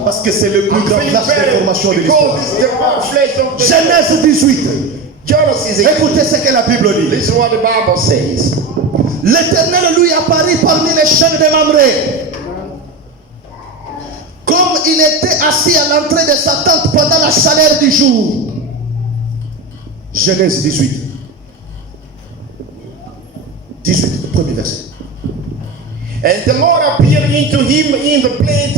Parce que c'est le plus grand flash d'information de l'histoire. Genèse 18. Genesis 18. Écoutez ce que la Bible dit. Listen to what the Bible says. L'Éternel lui apparut parmi les chaînes de Mamré. Comme il était assis à l'entrée de sa tente pendant la chaleur du jour. Genèse 18. 18, premier verset. And the Lord appeared into him in the place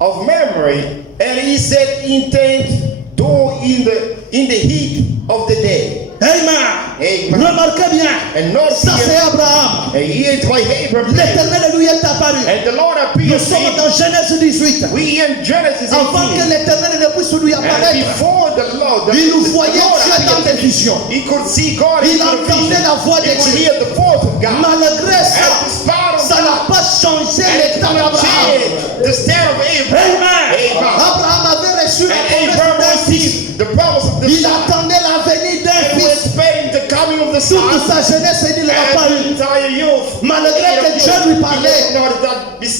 of memory, and he said, intent, though in the heat of the day. Amen. Amen. Remarquez bien. And not Ça c'est here, Abraham. and he is like Abraham. L'Éternel lui est apparu. And the Lord Nous appeared to sommes him. dans Genèse 18. We in Genesis Avant que 18. l'Éternel ne puisse lui And apparaître, before the Lord, il nous the voyait Lord Dieu dans appeared, des visions. he could see God Il in the entendait vision. la voix de He could Dieu. hear the voice of God. Malgré And ça, despite of ça n'a that, pas changé and it l'état did not d'Abraham. change the stand of Abraham. Amen. Amen. Abraham avait reçu la And promesse Abraham d'un fils. received the promise of the Il son. attendait la venue d'un And was fils. expecting the coming of the son. Toute sa jeunesse, il ne l'a pas And the eu. entire youth. Malgré que Dieu lui parlait.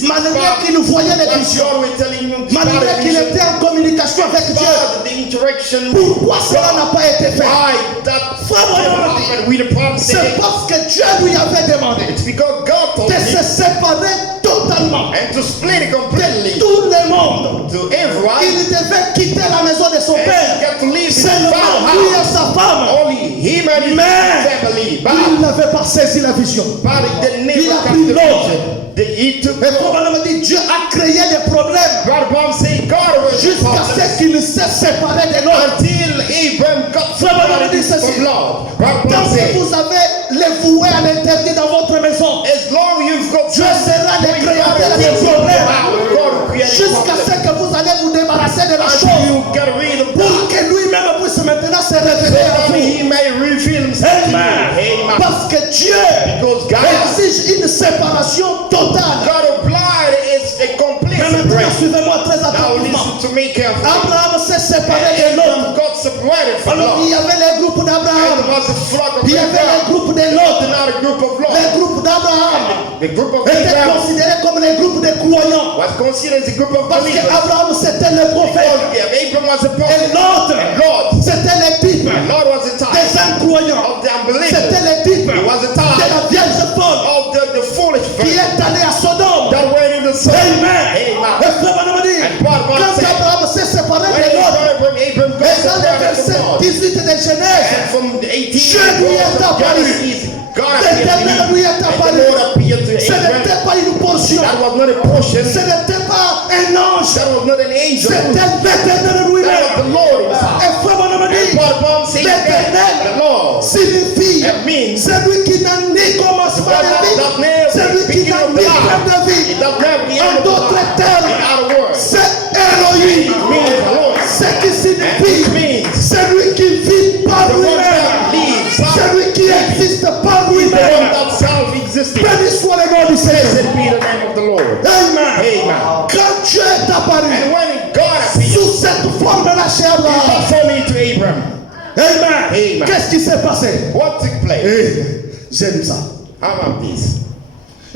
Malgré qu'il voyait les visions. Malgré qu'il était en communication avec Dieu. Pourquoi cela n'a pas été fait? C'est parce que Dieu lui avait demandé It's because God told de him se séparer totalement and to split it de completely tout le monde. to everyone. Il devait quitter la maison de son And he père. got to leave his Seulement lui et father's house. sa femme. Only him and his Mais family. il n'avait pas saisi la vision. But they Il never a got pris the l'autre. vision. He took Et probablement dit Dieu a créé des problèmes God said God was jusqu'à ce qu'il se sépare de l'autre. until Abraham got separated from Lord. Tant God que said, vous avez les voués à l'interdit dans votre maison, as long you've got Dieu sera le créateur des problèmes. Jusqu'à ce que vous allez vous débarrasser de la chose you get rid of pour que lui-même puisse maintenant se révéler à so vous. he may reveal himself to you. Amen. Amen. Parce que Dieu Because God, exige une séparation totale. God applied is a complete Mais maintenant, separation. suivez-moi très Now attentivement. listen to me carefully. Abraham s'est séparé de l'autre. Abraham got separated from Alors il y Lot. avait les groupes And there d'Abraham. was a flock of Il y avait les Abraham. groupes de Lot. Another group of Lot. Les groupes d'Abraham The group of étaient Abraham considérés comme les groupes des croyants. was considered as a group of Parce believers. qu'Abraham c'était le prophète. Abraham was a Et prophet. l'autre And Lot, c'était les types Lot was a type des incroyants. of the unbelievers. C'était les types He was a de type la vierge folle of the foolish qui virgin est allée à Sodome. that went in the sun. Amen. Amen. Et frère Manon dit, And Paul quand said, Abraham s'est séparé when de l'autre, Abraham et got dans le separated verset from Lot, 18 de Genèse, and from the 18 Dieu lui est apparu. Genesis, God L'Éternel appeared to lui him, est and apparu. the Lord appeared to Ce Abraham. n'était pas une portion. That was not a portion. Ce n'était pas un ange. That was not an angel. C'était l'Éternel That was lui-même. the Lord himself. Et frère Manon And dit, Paul said, l'Éternel the Lord signifie That means celui qui n'a ni commencement de vie, celui qui n'a ni fin de vie. it doesn't have the En end of d'autres the termes, In other words, c'est Elohim. it means Lord. Ce qui signifie celui qui vit par The one lui-même, that lives, celui qui existe par the one lui-même. that self-existed. Béni soit le nom du Seigneur. Blessed be the name of the Lord. Amen. Amen. Quand Dieu est apparu And when God appeared, sous cette forme-là chez he Abraham, performed to Abraham. Amen. Amen. Qu'est-ce qui s'est passé? What took place? J'aime ça. How about this?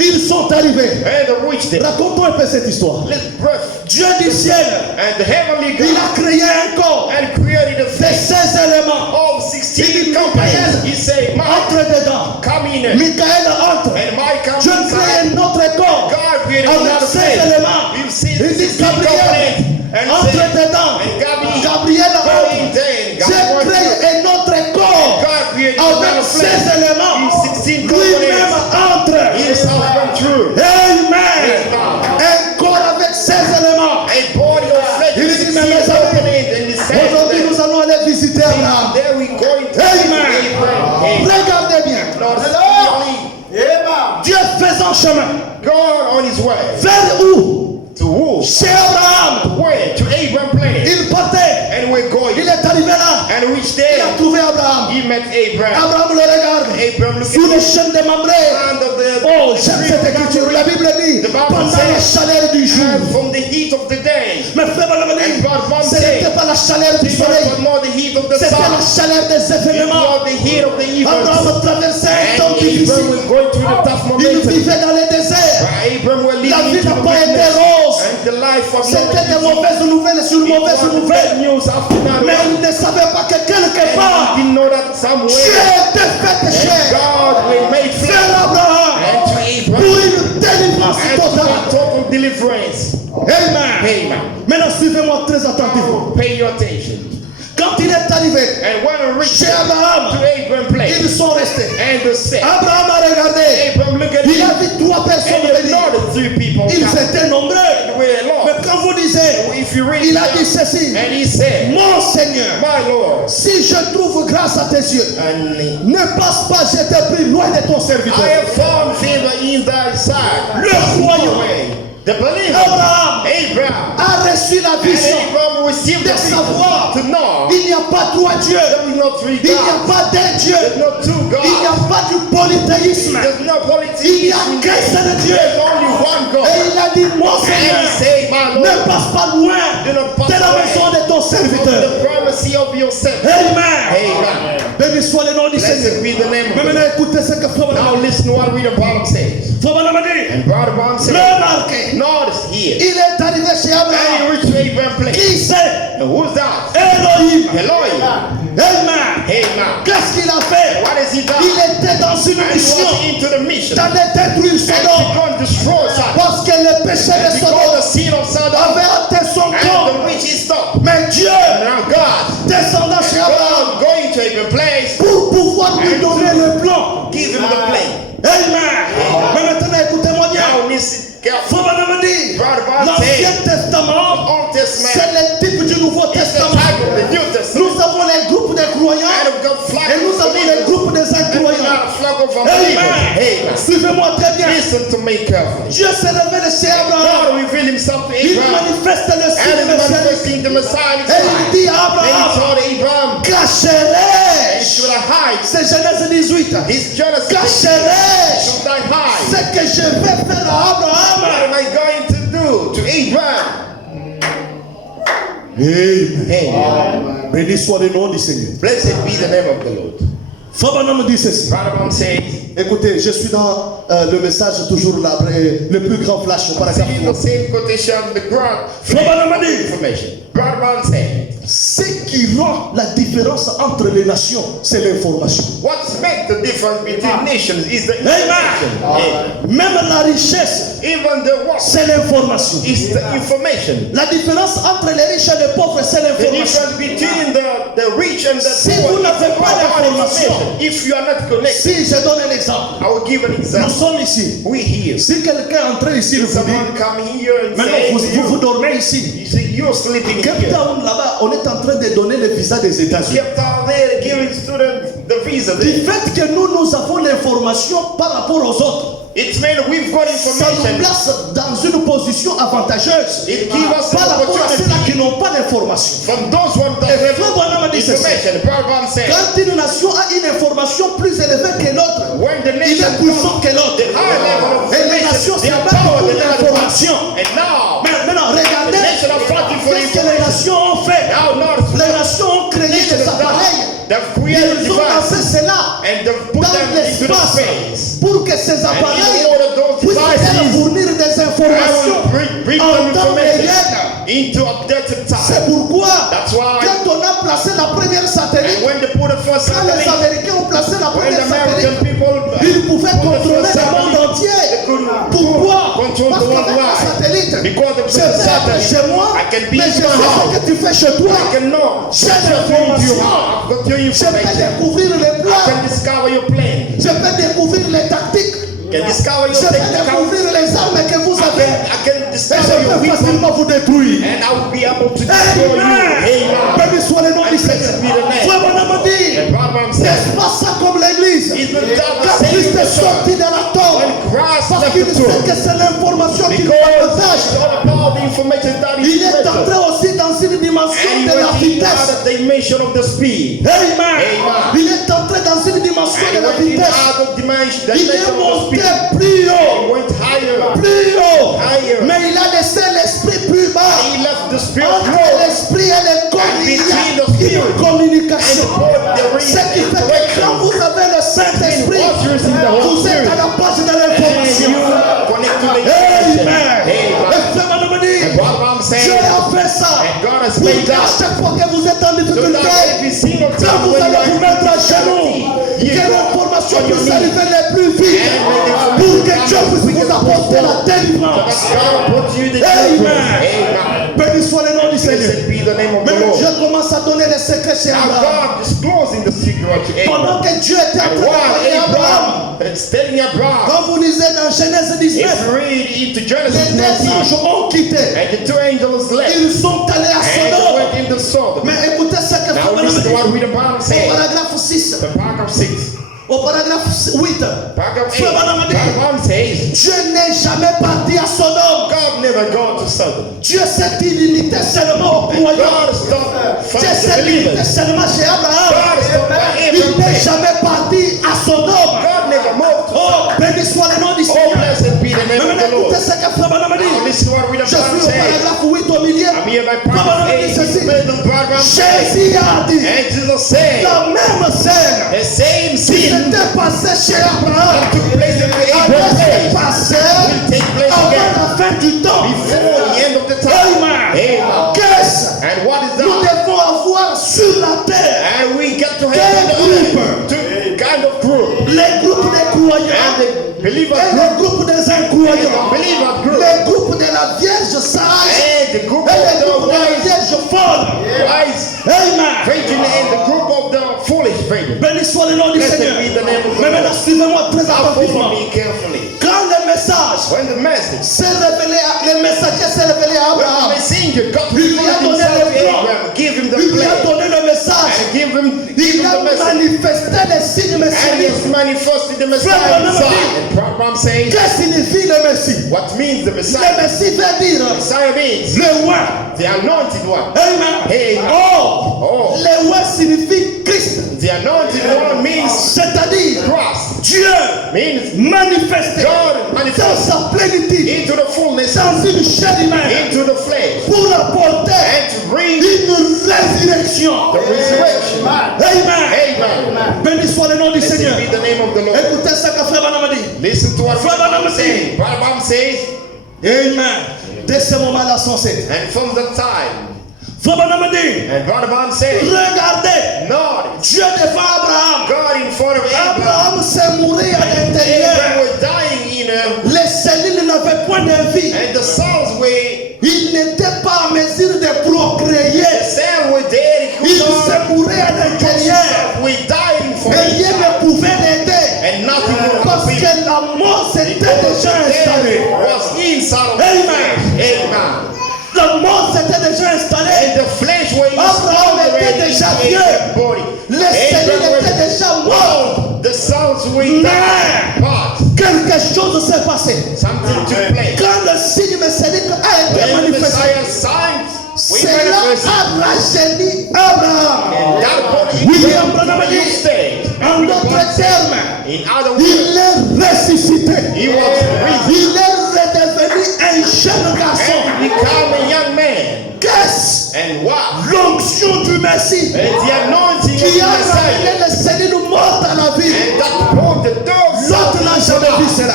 Ils sont arrivés. And the witch did. Raconte-moi un peu cette histoire. Let's breath. Dieu du ciel, And the heavenly il God a créé un corps and created a de face 16 éléments. of 16 companies. He said, Entre dedans. come in. Michael entre. And Michael Dieu crée un autre corps God created avec another 16 face. éléments. We've seen Il dit 16 Gabriel, companies. And entre said, dedans. and Gabriel Gabriel go entre. in there. Dieu crée un autre corps God created avec another 16 place. éléments. With 16 Lui-même components. entre. Himself went through. Amen. Un corps avec 16 éléments. A body of flesh Il with dit, 16 mais mes amis, components. And he said, aujourd'hui nous allons aller visiter Abraham. there we go into Amen. Abraham. Regardez bien. Lord, chemin. God on his way. Vers où? To who? Chez Abraham. Where? To Abraham place. Il partait. And we're going. Il est arrivé là. And which Il a day? trouvé Abraham. He met Abraham. Abraham le regarde. Abraham looked Sous les at chaînes de Mamré. the land of the Oh, j'aime cette écriture. La Bible dit, The Bible pendant la says, chaleur du jour. and from the heat of the day. Mais frère Bonhomme dit, And God ce n'était pas la chaleur du It soleil. was not the heat of the C'était la sun. chaleur des It événements. was the heat of the evils. Abraham traversait un And temps Abraham difficile. was going through the tough Il momentum. vivait dans le désert. Abraham was La living vie into n'a the pas été wilderness. rose. And the life was not C'était des easy. mauvaises nouvelles sur It mauvaises was nouvelles. bad news after that. Mais il ne savait pas que quelque And part, he didn't know that Dieu somewhere était fait chair. God will make flesh. Frère Abraham, And to pour Abraham. une délivrance And to totale. a total deliverance. Amen. Amen. Maintenant, suivez-moi très attentivement. Pay your attention. Quand il est arrivé And when he reached chez Abraham, to Abraham place, ils sont restés. and the set, Abraham a regardé. Abraham looked at Il him, a vu trois personnes and he venir. saw the three people Ils coming. étaient nombreux. They were Mais lost. quand vous lisez, If you read il a it, dit ceci. and he said, Mon Seigneur, my Lord, si je trouve grâce à tes yeux, and ne passe pas, je t'ai pris loin de ton serviteur. I have found favor in thy sight. Le croyant, The believer, Abraham, Abraham, a reçu la and vision Abraham received de the vision savoir to know il n'y a pas trois dieux, there is not three il n'y a gods, pas d'un Dieu, there's not two il n'y a gods, pas du polythéisme, there's no il n'y a polytheism, qu'un seul Dieu. there's only one God. Et il a dit, mon And Seigneur, he said, my ne Lord, passe pas loin do not pass de la maison away de ton from serviteur. the primacy of your servant. Amen. Amen. Béni soit le nom du Seigneur. Blessed be the name Mais of maintenant, God. écoutez ce que Frère Now listen to what the Bible says. Bonhomme dit. And Brother Brown said, Remarquez, notice here, il est arrivé chez and Abraham. he reached Abraham place. Qui c'est? And who's that? Elohim. Elohim. Amen. Amen. Qu'est-ce qu'il a fait? What has he done? Il était dans une And he mission was into the mission. d'aller détruire And Sodome. he gonna destroy Sodom. Parce que le péché de And because the Sodome sin of Sodom avait atteint son and corps. the witch is stopped. Mais Dieu, And now God, descendant chez Abraham, God going to Abraham place, pour pouvoir lui donner le plan. give him the plan. Amen. Mais maintenant, écoutez-moi bien. Now listen carefully. Faut me dire, Brother Brown l'Ancien said, Testament, Old c'est Testament le type du Nouveau is the Testament. type of the New Testament. Nous avons les groupes des croyants And we've got flag et nous of avons les believers. groupes des And we've incroyants. got a flag of unbelievers. Amen. Amen. Suivez-moi très bien. Listen to me carefully. Dieu se révèle chez Abraham. God revealed himself to Il Abraham. manifeste le And signe he's messianique. manifesting the Messiah. Et il dit à And he Abraham, told Abraham, he cacherai. should hide. C'est Genèse 18. His jealousy Cacherai should I hide. ce que je vais faire à What Abraham. am I going to do to Abraham? Amen. Amen. Béni soit le nom du Seigneur. Blessed be the name of the Lord. Frère Branham dit ceci. Brother Branham says, Écoutez, je suis dans le message toujours là, le plus grand flash, par see exemple. the same quotation, the grand Frère Branham dit, information. Brother Branham said, ce qui rend la différence entre les nations, c'est l'information. what makes the difference between nations is the information. Amen. Même la richesse, Even the what c'est l'information. is the information. La différence entre les riches et les pauvres, c'est The l'information. difference between the rich and the Si poor vous is n'avez pas about l'information, information. If you are not connected, Si je donne un exemple, I will give an nous example. sommes ici. We here. Si quelqu'un entre ici, il vous dit, Someone come here and maintenant say vous, to vous, you, vous dormez ici. you say you're sleeping Cape here. Town là-bas, on est en train de donner le visa des États-Unis. Kept out there giving students the visa. Du fait que nous avons l'information par rapport aux autres, It means we've got ça nous information. place dans une position avantageuse It gives us an par rapport à ceux-là qui opportunity n'ont pas d'information. from those ones that Et have Frère Branham dit ceci. information. Brother said, Quand une nation a une information plus élevée que l'autre, when the il nation est puissant que l'autre. the high level of Et les nations information, se they are battent power pour than the other l'information. ones. And now, Mais maintenant, the regardez nation are fighting for qu'est-ce que les information. nations ont fait. Now, notice Les nations ont créé des appareils. they've created Ils ont lancé devices cela and they've put dans them into the l'espace space. pour que ces And appareils in order those puissent devices, fournir des I informations will bring en them temps réel. information into updated C'est time. pourquoi, That's why quand on a placé la première satellite, when they put the first quand les satellite, Américains ont placé la when the première American satellite, people ils pouvaient put the contrôler first le monde satellite, entier. they could Pourquoi? control Parce the world qu'avec la wide. satellite, Because the je peux être satellite, chez moi, I can be mais in je my sais house. ce que tu fais chez toi. I can know. J'ai I've l'information. got your Je peux information. découvrir les I plans. can discover your plan. Je peux découvrir les tactiques. I can discover Je your peux technical. découvrir les armes que vous avez. I can Et discover je your peux weapon. facilement vous détruire. And I will be able to destroy you. Amen. Amen. Béni soit le nom du And Seigneur. blessed be the name. Frère Branham dit, And Abraham said, n'est-ce pas ça comme l'église? is the devil Quand saying Christ the est sorti church? de la tombe, When Christ parce left qu'il the sait truth. que c'est l'information qu'il Because partage. it's all about the information that is Il est special. entré aussi dans une dimension And he de la went in vitesse. out of the dimension of the speed. Amen. Amen. Il est entré dans une dimension And de he la went in vitesse. out of dimension Il est of the monté speed. plus He haut. went higher. Plus haut. Higher. Mais il a laissé l'esprit plus bas. He left the spirit Entre low. l'esprit et le corps, And il y between the a spirit une and communication. the void, there is Ce qui fait que quand vous avez le Saint-Esprit, Once you receive the Holy vous êtes Spirit, à la base de and l'information. you connect to the Amen. Amen. Et frère Madame dit, And what I'm Dieu saying, a fait ça. and God has Pour made qu'à that. chaque fois que vous êtes en So difficulté, that every single quand time vous when you allez are vous mettre à genoux, you que go l'information on your puisse knees. arriver le plus vite. Pour que Dieu puisse vous apporter la délivrance. God put you the Amen. Amen. Béni soit le nom du Seigneur. Blessed be the name of Mais the Lord. Dieu commence à donner les secrets chez Now Abraham. God disclosing the secret to Pendant Abraham. que Dieu était en And train de while parler à Abraham, Abraham is telling Abraham, quand vous lisez dans Genèse if 19, you read into les Genesis deux 19, anges ont quitté. and the two angels left, Ils sont allés à and they Sodome. went into Sodom. Mais écoutez ce que Now listen to what Frère we the Bible au says. paragraphe 6, The paragraph 6. au paragraphe 8, Paragraph 8. Frère Branham dit, Paragraph 1 says, Dieu n'est jamais parti à Sodome. God never gone to Sodom. Dieu s'est limité seulement aux And croyants. God stopped from Dieu the s'est limité believers. seulement chez Abraham. God stopped by Il n'est Abraham. jamais parti à Sodome. God never moved to Oh, Sodom. béni soit le nom du Oh, Seigneur. blessed be the Mais name of maintenant, the Lord. écoutez ce que Frère Branham Now dit. listen to what we the Je suis Bible au says. paragraphe 8 au milieu. I'm here by Frère paragraph Branham dit 8. ceci. The paragraph says, Jésus a dit, and Jesus said, la même scène the same qui sin s'était passée chez Abraham that took place in the allait se Abraham passer will take place avant again la fin du temps. before the end of the time. Amen. Amen. Qu'est-ce And what is nous that? devons avoir sur la terre? And we get to Quel have the groupe? two kind of group. Les groupes des croyants And the believer et group les groupes des and incroyants. the believer group Les groupes de la Vierge sage and the group et les of the groupes de la wise Vierge folle. Amen. Virgin and the group of the foolish virgin. Béni soit le nom du Blessed Seigneur. be the name of the Mais maintenant, Lord. suivez-moi très Now attentivement. follow me carefully. Quand le message When the message, le messager s'est révélé à when the Abraham, messenger got to Il lui a reveal donné himself le to plan. Abraham, give him the il lui a plan, donné le message. and give him Il a the message, manifesté les signes and messianiques. he's manifested the Frère Messiah Branham inside. dit, And Abraham saying, Que signifie le Messie? what means the Le Messiah? Messie veut dire Messiah means le roi. the anointed one. Amen. Hey. Oh, Oh, le roi signifie Christ. the anointed one means C'est-à-dire Christ. Dieu Means manifesté God dans manifested sa plénitude, into the fullness, dans une chair humaine, into the flesh, pour apporter and to bring une résurrection. the resurrection. Amen. Amen. Béni soit le nom du Blessed Seigneur. be the name of the Lord. Écoutez ce que Frère Branham dit. Listen to what Frère Branham Bible says. Bible says, Amen. Dès ce moment-là, son c'est. and from that time, Frère Branham dit, and Barnabas says, regardez, no, Dieu devant Abraham. God in front of Abraham. Abraham s'est mouru à Abraham l'intérieur. was dying in a, Les cellules n'avaient point de vie. and the cells were, Il n'était pas en mesure de the procréer. cell were dead. He Il could not s'est mouru à l'intérieur. we're dying for Et rien him. ne pouvait l'aider. And nothing will Parce help him. que la mort s'était déjà installée. Was inside of Amen. him. Amen. La mort s'était déjà installée. And the flesh were Abraham était déjà vieux. body. Les cellules Abraham étaient was déjà mortes. old. The cells were Mais dying. But quelque chose s'est passé. something took place. Quand le signe messianique a été When the manifesté, Messiah's signs we cela manifested. a rajeuni Abraham. And that body William to Branham a new dit, state. en d'autres termes, In other words, il est ressuscité. he was risen Il est redevenu un jeune garçon. and become a young man. Qu'est-ce? And what? L'onction du Messie And the anointing of the qui a Messiah. ramené les cellules mortes à la vie. And that brought the dogs out L'autre n'a of jamais vu the cela.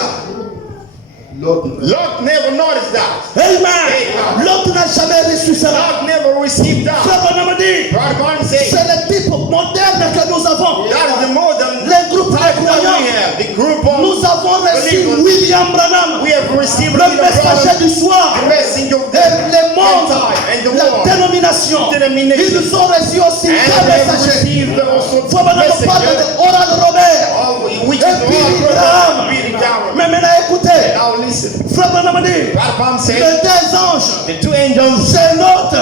Lot never noticed that. Amen. L'autre n'a jamais reçu cela. Lot never received that. Frère Branham dit, Brother Barnes c'est says, le type moderne que nous avons. that is the modern Les groupes de type that croyants. we have. The group of Nous avons reçu believers. William Branham, We have received le messager du soir, the message of et the le monde, and the la world. dénomination. Denomination. Ils ont reçu aussi And deux they have messagers. received also Frère Branham parle messenger de Oral Robert. of which Et is the Billy Lord Graham. Billy Graham. Mais maintenant écoutez, Now listen. Frère Branham dit, Brother Barnes les says, deux anges, the two angels c'est l'autre.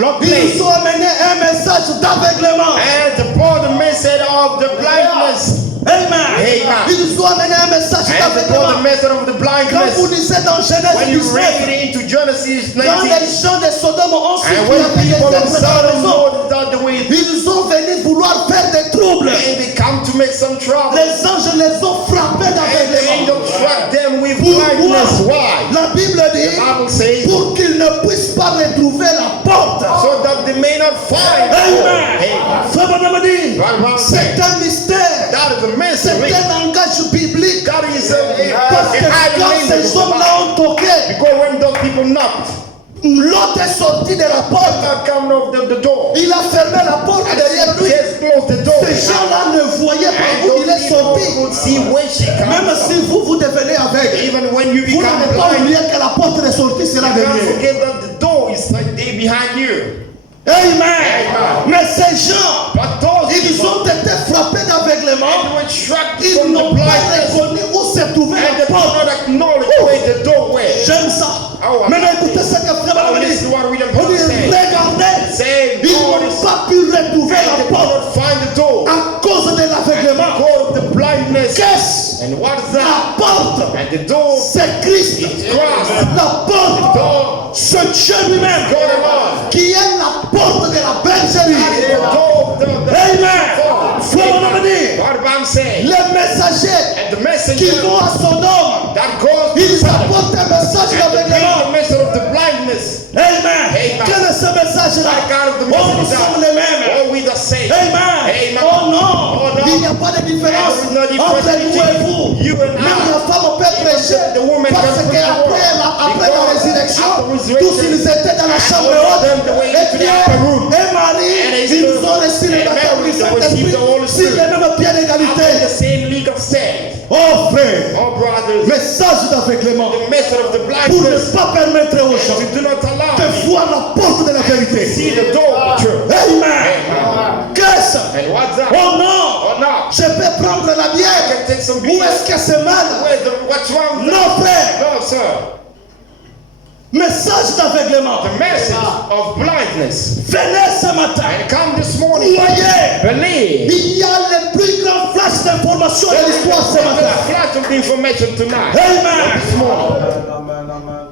Lot Ils place nous ont amené un message d'aveuglement. and the brought the message of the blindness. Amen. Amen. Ils ils ont amené un message And they brought the d'aveuglement. method of the Quand vous blindness. lisez dans When you Genèse read 19, into Genesis quand 19, les gens de Sodome ont su and qu'il y when avait des people of êtres dans la Sodom maison, know that the way, ils ont venu vouloir faire des troubles. and they come to make some trouble, Les anges les ont frappés and the d'aveuglement. angel struck them with Pourquoi? blindness. Why? La Bible The dit Bible says, pour qu'ils ne puissent pas retrouver la porte. so that they may not find. Amen. Amen. Frère Branham dit, c'est un mystère. That is a C'est mystery. un langage biblique. That is Parce que an quand ces hommes-là ont toqué, Because when those people knocked, l'autre est sorti de la porte. God come out of the door. Il a fermé la porte derrière lui. Just close the door. Ces gens-là ne voyaient pas And où those il est people sorti. could see when she Même comes. si vous devenez aveugle, Even when you vous become n'avez pas blind, oublié que la porte de sortie sera don't derrière. forget that the door is like there behind you. Amen. Mais ces gens, But those ils people, ont été frappés d'aveuglement. they were struck Ils from the n'ont pas blindness, reconnu où se trouvait and la they could porte. not acknowledge where the door was. J'aime ça. Maintenant écoutez ce que Frère Branham dit. This is what William On dit, Branham said. regardez, Say, ils God n'ont is, pas pu retrouver and la they could porte not find the door. à cause de l'aveuglement. God of the blindness. Qu'est-ce? And what is La that? porte, And the door c'est Christ. is Christ. La porte, Door, c'est Dieu lui-même God alone. qui est la porte de la bergerie. That is the door of the Amen. Frère Branham dit, What I'm saying. les messagers And the qui messenger vont à Sodome, that goes to ils Sodom apportent un message and the d'aveuglement. message of the blindness. Amen. Amen. Quel est ce message-là? Like out of the Oh, nous message sommes les mêmes. all we the same. Amen. Amen. Oh non. Oh non. Il n'y a pas de différence There is no difference entre nous et between vous. you and I. Même la femme peut prêcher the woman parce can preach the qu'après word. après la Because résurrection, after resurrection, tous ils étaient dans la and chambre all of haute. them, they went Et into the Pierre upper room. et Marie, And they ils stood- ont reçu le and baptême Mary, du they received the Holy Saint-Esprit sur Spirit. le même pied After d'égalité. the same league of saints. Oh frère, Oh brothers, message d'aveuglement the message of the pour ne blindness. pas permettre aux gens And do not allow de me voir la porte de la to vérité. see the door of the truth. Amen. Qu'est-ce? And what's that? Oh non! Oh no. Je peux prendre la I bière. can take some Où beer. est-ce que c'est mal? What's wrong with that? Non, frère. No, sir. Message d'aveuglement. The message of blindness. Venez ce matin. And come this morning. Croyez. Believe. Il y a le plus grand flash d'information de l'histoire ce There's matin. a flash of information tonight. Amen. This morning.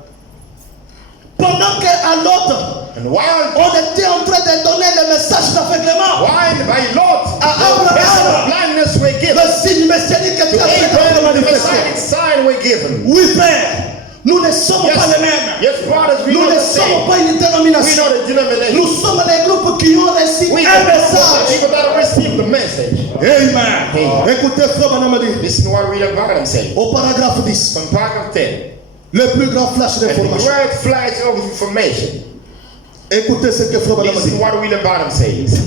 Pendant qu'à l'autre, And while on était en train de donner le message d'aveuglement, by Lot, À the message Abraham. of blindness were given. le signe messianique était To en train de Abraham, the manifester. Messianic sign were given. Oui, frère. Nous ne sommes pas les mêmes. Yes, brothers, we Nous know ne the sommes same. pas une We dénomination. know the denomination. Nous sommes les groupes qui ont reçu We un know the message. people that have received the message. Amen. Écoutez, frère Branham dit, Listen to what William Branham said. au paragraphe 10, From paragraph 10. le plus grand flash And the d'information. great flash of information. Écoutez ce que frère Branham Listen dit. to what William Branham says.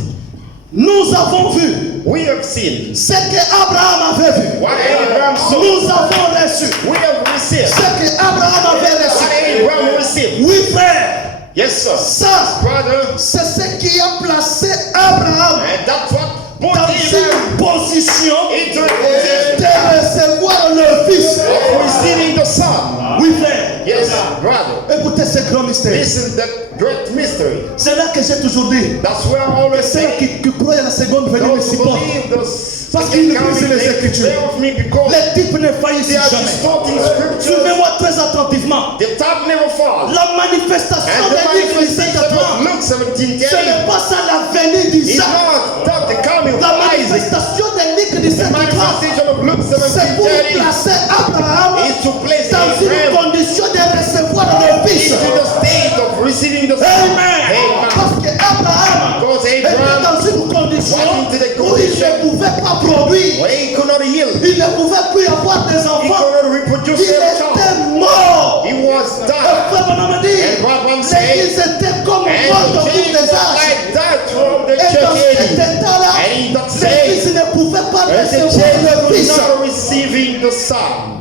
Nous avons vu We have seen ce que Abraham avait vu. what Abraham saw. Nous avons reçu We have received ce que Abraham avait what reçu. Abraham received. Oui, frère. Yes, sir. Ça, Brother, c'est ce qui a placé Abraham and that's what put dans Abraham une position into the position de recevoir le Fils. of receiving the Son. Oui, frère. Yes, brother. Écoutez ce grand mystère. Listen, that great mystery. C'est là que j'ai toujours dit. That's where I always Ceux say, qui croient à la seconde venue me those who supportent. believe those Parce qu'ils lisent les they Écritures. stay with me because Les types ne faillissent they are jamais. distorting scripture. Suivez-moi très attentivement. The top never falls. La manifestation And the des livres du manifestation of Saint-Esprit, Luke 17 ce n'est pas ça la venue is d'Isaac. not that the coming of La Isaac. manifestation des livres du The Saint-Esprit, manifestation of Luke c'est pour 17 placer Abraham is to place dans une Abraham condition de recevoir le Fils. into the state of receiving the Son. Amen. Amen. Parce que Abraham Because était Abraham dans une condition went into the où il ne pouvait pas produire. well, he could not heal. Il ne pouvait plus avoir des He enfants. could not reproduce Il himself. était mort. He was Le died. frère Branham dit, And Branham said, l'Église était comme And morte au the cours church des was âges. like that from the Et dans church cet age. état-là, And he that said, l'Église ne pouvait pas and the recevoir church le was Fils. not receiving the Son.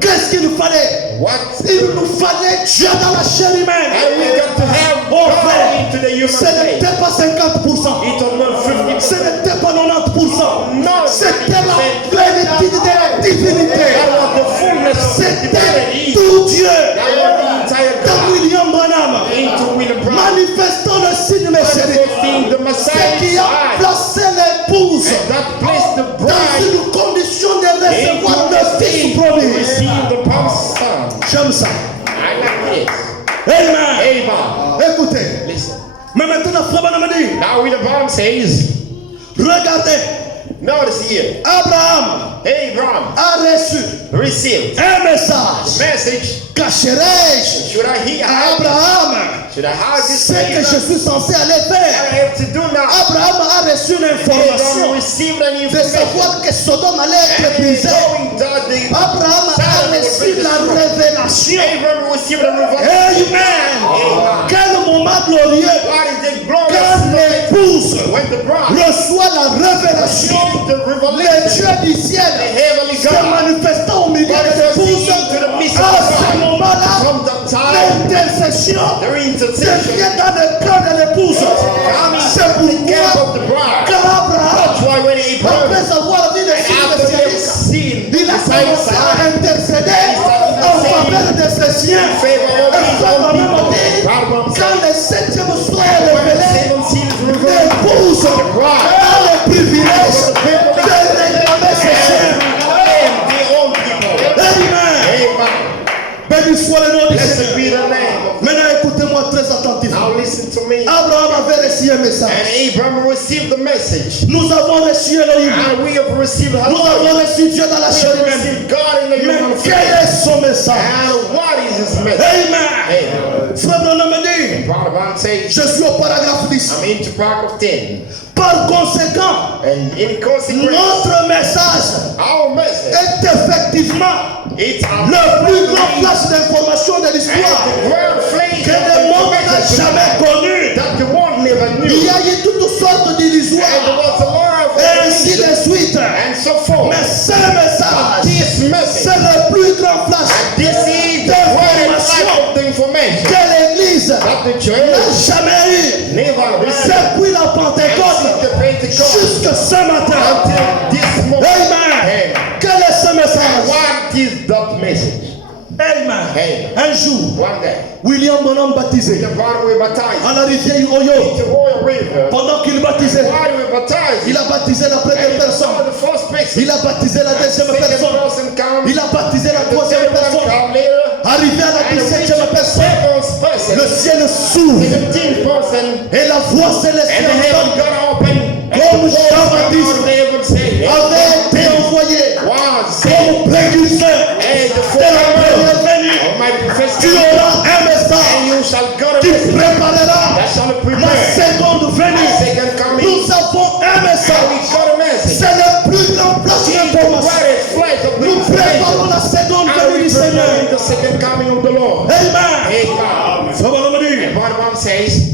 Qu'est-ce qu'il nous fallait? What? Il nous fallait Dieu dans la chair humaine. And we got to have Oh God frère, into the human ce face. n'était pas 50%. It was not 50%. Ce n'était pas 90%. No, C'était la plénitude de la divinité. That was the fullness of the C'était divinity. tout Dieu. That was the entire Dans God. William Branham, Into William Branham. manifestant le signe messianique. Manifesting the Ce Messiah qui a side. placé l'épouse And that placed the dans bride une condition de recevoir into le ça. I like this. Amen. Amen. Écoutez. Listen. Mais maintenant, frère Branham dit, Now the Bible says, regardez, notice here, Abraham Abraham a reçu received un message. message. Cacherai-je Should I hear à Abraham Should I hide this ce que je suis censé aller What I faire? have to do now? Abraham a reçu une Abraham information received an de information. savoir que Sodome allait être And brisé. knowing that the Abraham a reçu la révélation. Abraham received a revelation. Amen. Quel moment glorieux What is the quand glorious moment l'épouse when the bride reçoit la révélation. received the Le revelation, Dieu du the ciel heavenly se God, manifestant au milieu de l'épouse. À ce moment-là, from the time l'intercession the intercession devient dans le cœur de l'épouse. C'est camp pourquoi of the bride. quand Abraham, That's why when Abraham, après avoir vu les signes after they have messianiques, seen il a commencé à intercéder en faveur de ses siens. Et Abraham a dit, quand le septième soir est révélé, l'épouse a le privilège de réclamer ses siens. Amen. Béni soit le nom du Blessed be Seigneur. the name of Maintenant, écoutez-moi très attentivement. Now listen to me. Abraham avait reçu un message. And Abraham received the message. Nous avons reçu Elohim. And we have received Nous Allah. avons reçu Dieu dans la We chair have humaine. received God in the Mais human quel flesh. est son message? And what is his message? Amen. Amen. Frère Branham me dit, Part of I'm saying, je suis au paragraphe 10. I'm into paragraph 10. Par conséquent, And in consequence, notre message our message, est effectivement it's le plus grand flash d'information de and l'histoire the grand flame que le monde n'a jamais connu. that the world never knew. Il y a eu toutes sortes And d'illusions there was a lot of et ainsi de suite. and so forth. Mais ce message, This message, c'est le plus grand flash this is the greatest type of the information que l'Église that the n'a church jamais eu never received depuis la Pentecôte since the Pentecost jusqu'à ce matin. until this moment. Amen. Amen. Quel est ce And message? what is that message? Amen. Amen. Un jour, One day, William Branham baptisé the body were baptized à la rivière Oyo. into Royal River. Pendant qu'il baptisait, While we were baptized, il a baptisé la première and he saw personne. the first person, Il a baptisé la deuxième second personne. person come, Il a baptisé la the troisième third one personne. come later, Arrivé à la and the 17e personne, seventh person, le ciel s'ouvre 17th person, et la voix and the célestiale heaven got open. Comme And the Jean-Baptiste voice of heaven said, avait été envoyé was said, comme précurseur and the de la première forever venue. of my Tu professor, auras un and message you shall go qui to préparera that shall la prepare seconde venue. second coming. Nous avons un And we message. got a message. C'est le plus grand flash d'information. Greatest flight of the Nous préparons information. la seconde And venue we du Seigneur. prepare the second coming of the Lord. Amen. Amen. Ça va me dire. What the Bible says,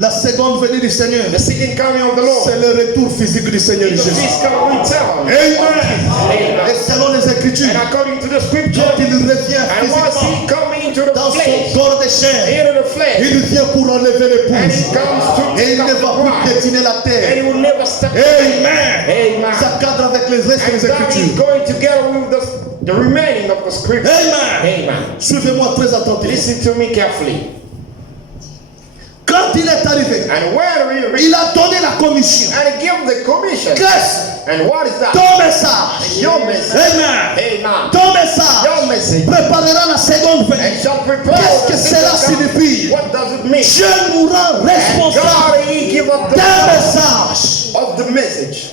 La seconde venue du Seigneur, the second coming of the Lord, c'est le retour physique du Seigneur the Jésus. physical return. Amen. Amen. Et selon les Écritures, And according to the scripture, quand il revient and once physiquement he coming into the dans son flesh, corps de chair, into the flesh, il vient pour enlever and l'épouse. he comes to Et il ne pick va up the plus bride, piétiner la and terre. he will never step Amen. Amen. Ça cadre avec les restes And des that is Écritures. going together with the remaining of the scripture. Amen. Amen. Suivez-moi très attentivement. Listen to me carefully. Quand il est arrivé, And where we read, il a donné la commission. and give the commission. Qu'est-ce? And what is that? Ton message. Your message. Amen. Amen. Ton message Your message. préparera la seconde venue. And shall prepare. Qu'est-ce the que cela second coming. signifie? What does it mean? Dieu nous rend And responsables God, He give up the d'un message. of the message.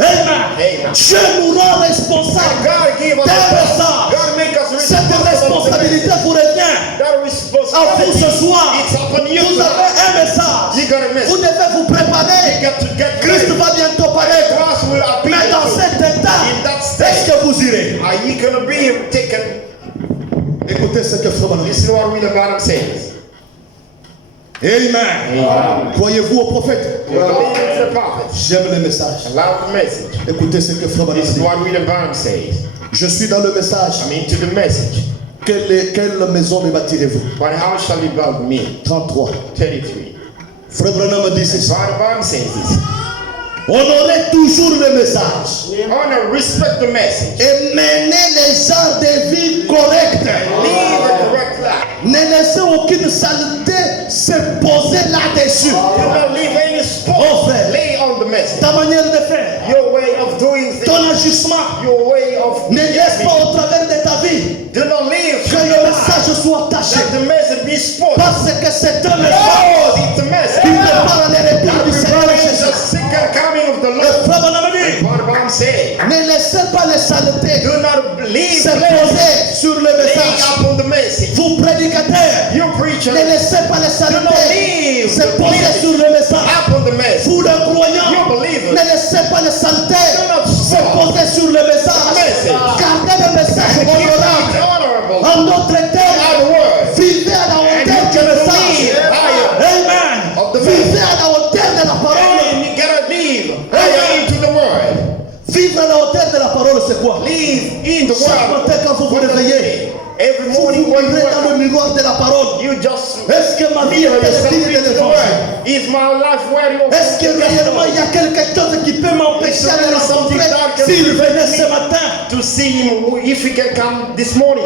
Amen. Amen. Dieu nous rend And responsables God give us d'un the message. God make us Cette responsible. responsabilité vous revient That à vous responsibility. ce soir. It's upon you. Vous avez un message. You got a Vous message. devez vous You préparer. got to get Christ ready. va bientôt paraître. Christ will appear. Mais dans cet état, In that est-ce state, que vous irez? are you gonna be taken? Écoutez ce que Frère Branham dit. Listen to what the Bible says. Amen. Croyez-vous au prophète? You believe in the prophet. J'aime le message. Allow the message. Écoutez ce que Frère Branham This is dit. what the Bible says. Je suis dans le message. I'm into the message. Quelle maison me bâtirez-vous? But how shall you build me? 33. 33. Frère Branham dit That's ceci. why the Bible says this. Honorez toujours le message Honor, respect the message. et menez les gens de vie corrects. Live a correct life. Ne laissez aucune saleté se poser là-dessus. Do not leave any Oh, spot. frère. Lay on the message. Ta manière de faire, Your way of doing ton things. agissement, Your way of ne laisse pas au travers de ta vie do not live soit taché. Let the message be spoken. Parce que c'est un message Because it's a qui message. prépare le retour That du Seigneur represents Jésus. the second coming of the Le Lord. frère Branham dit, And what Abraham said, ne laissez pas les saletés do not leave se place poser sur le laying message. upon the message. Vous prédicateurs, You preacher, ne laissez pas les do not saletés leave se the poser place sur le message. upon the message. Vous les croyants, You believers, ne laissez pas les saletés do not se stop. poser sur le message. Message. Gardez le message Keep it honorable. honorable. En d'autres termes, Other words, vivez à la and hauteur you du can message. live higher Amen. of the Vivez message. à la hauteur de la parole. And you gotta live higher into the word. Vivre à la hauteur de la parole, c'est quoi? Live in the Chaque word. matin quand vous vous What does it réveillez, mean? Every vous morning vous when you mirez wake dans le up, miroir de la parole. you just Est-ce que ma vie est mirror yourself digne de into the l'évangile? word. Is my life worthy of Est-ce que réellement il y a quelque chose qui peut m'empêcher de le rencontrer s'il venait ce matin? to see him if he can come this morning?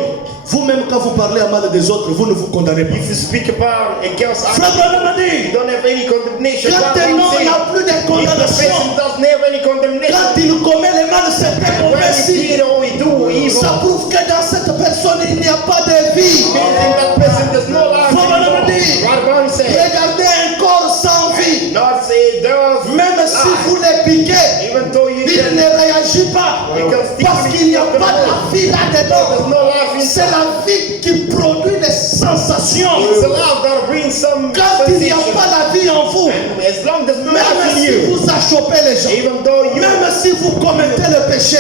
Vous-même, quand vous parlez à mal des autres, vous ne vous condamnez pas. If you speak about against Frère others, Branham a you dit, don't have any condemnation. quand That's un what I'm homme saying. n'a plus de If the condamnation, person doesn't have any condemnation, quand il commet le mal, c'est un when mauvais he signe. did or he do evil, Ça prouve que dans cette personne, il n'y a pas de vie. meaning that person there's no life Frère Branham a anymore. dit, What Abraham said, regardez un corps sans vie. not say does Même si lie. vous les piquez, Even though you il can, ne réagit pas. you can stick Parce with qu'il n'y a it, pas de la vie there's là-dedans. no life C'est inside. la vie qui produit des sensations. It's a love that brings some Quand il n'y a sensation. pas la vie en vous, And as long as there's no même life in si you, vous achoppez les gens, even though you même si vous commettez le péché,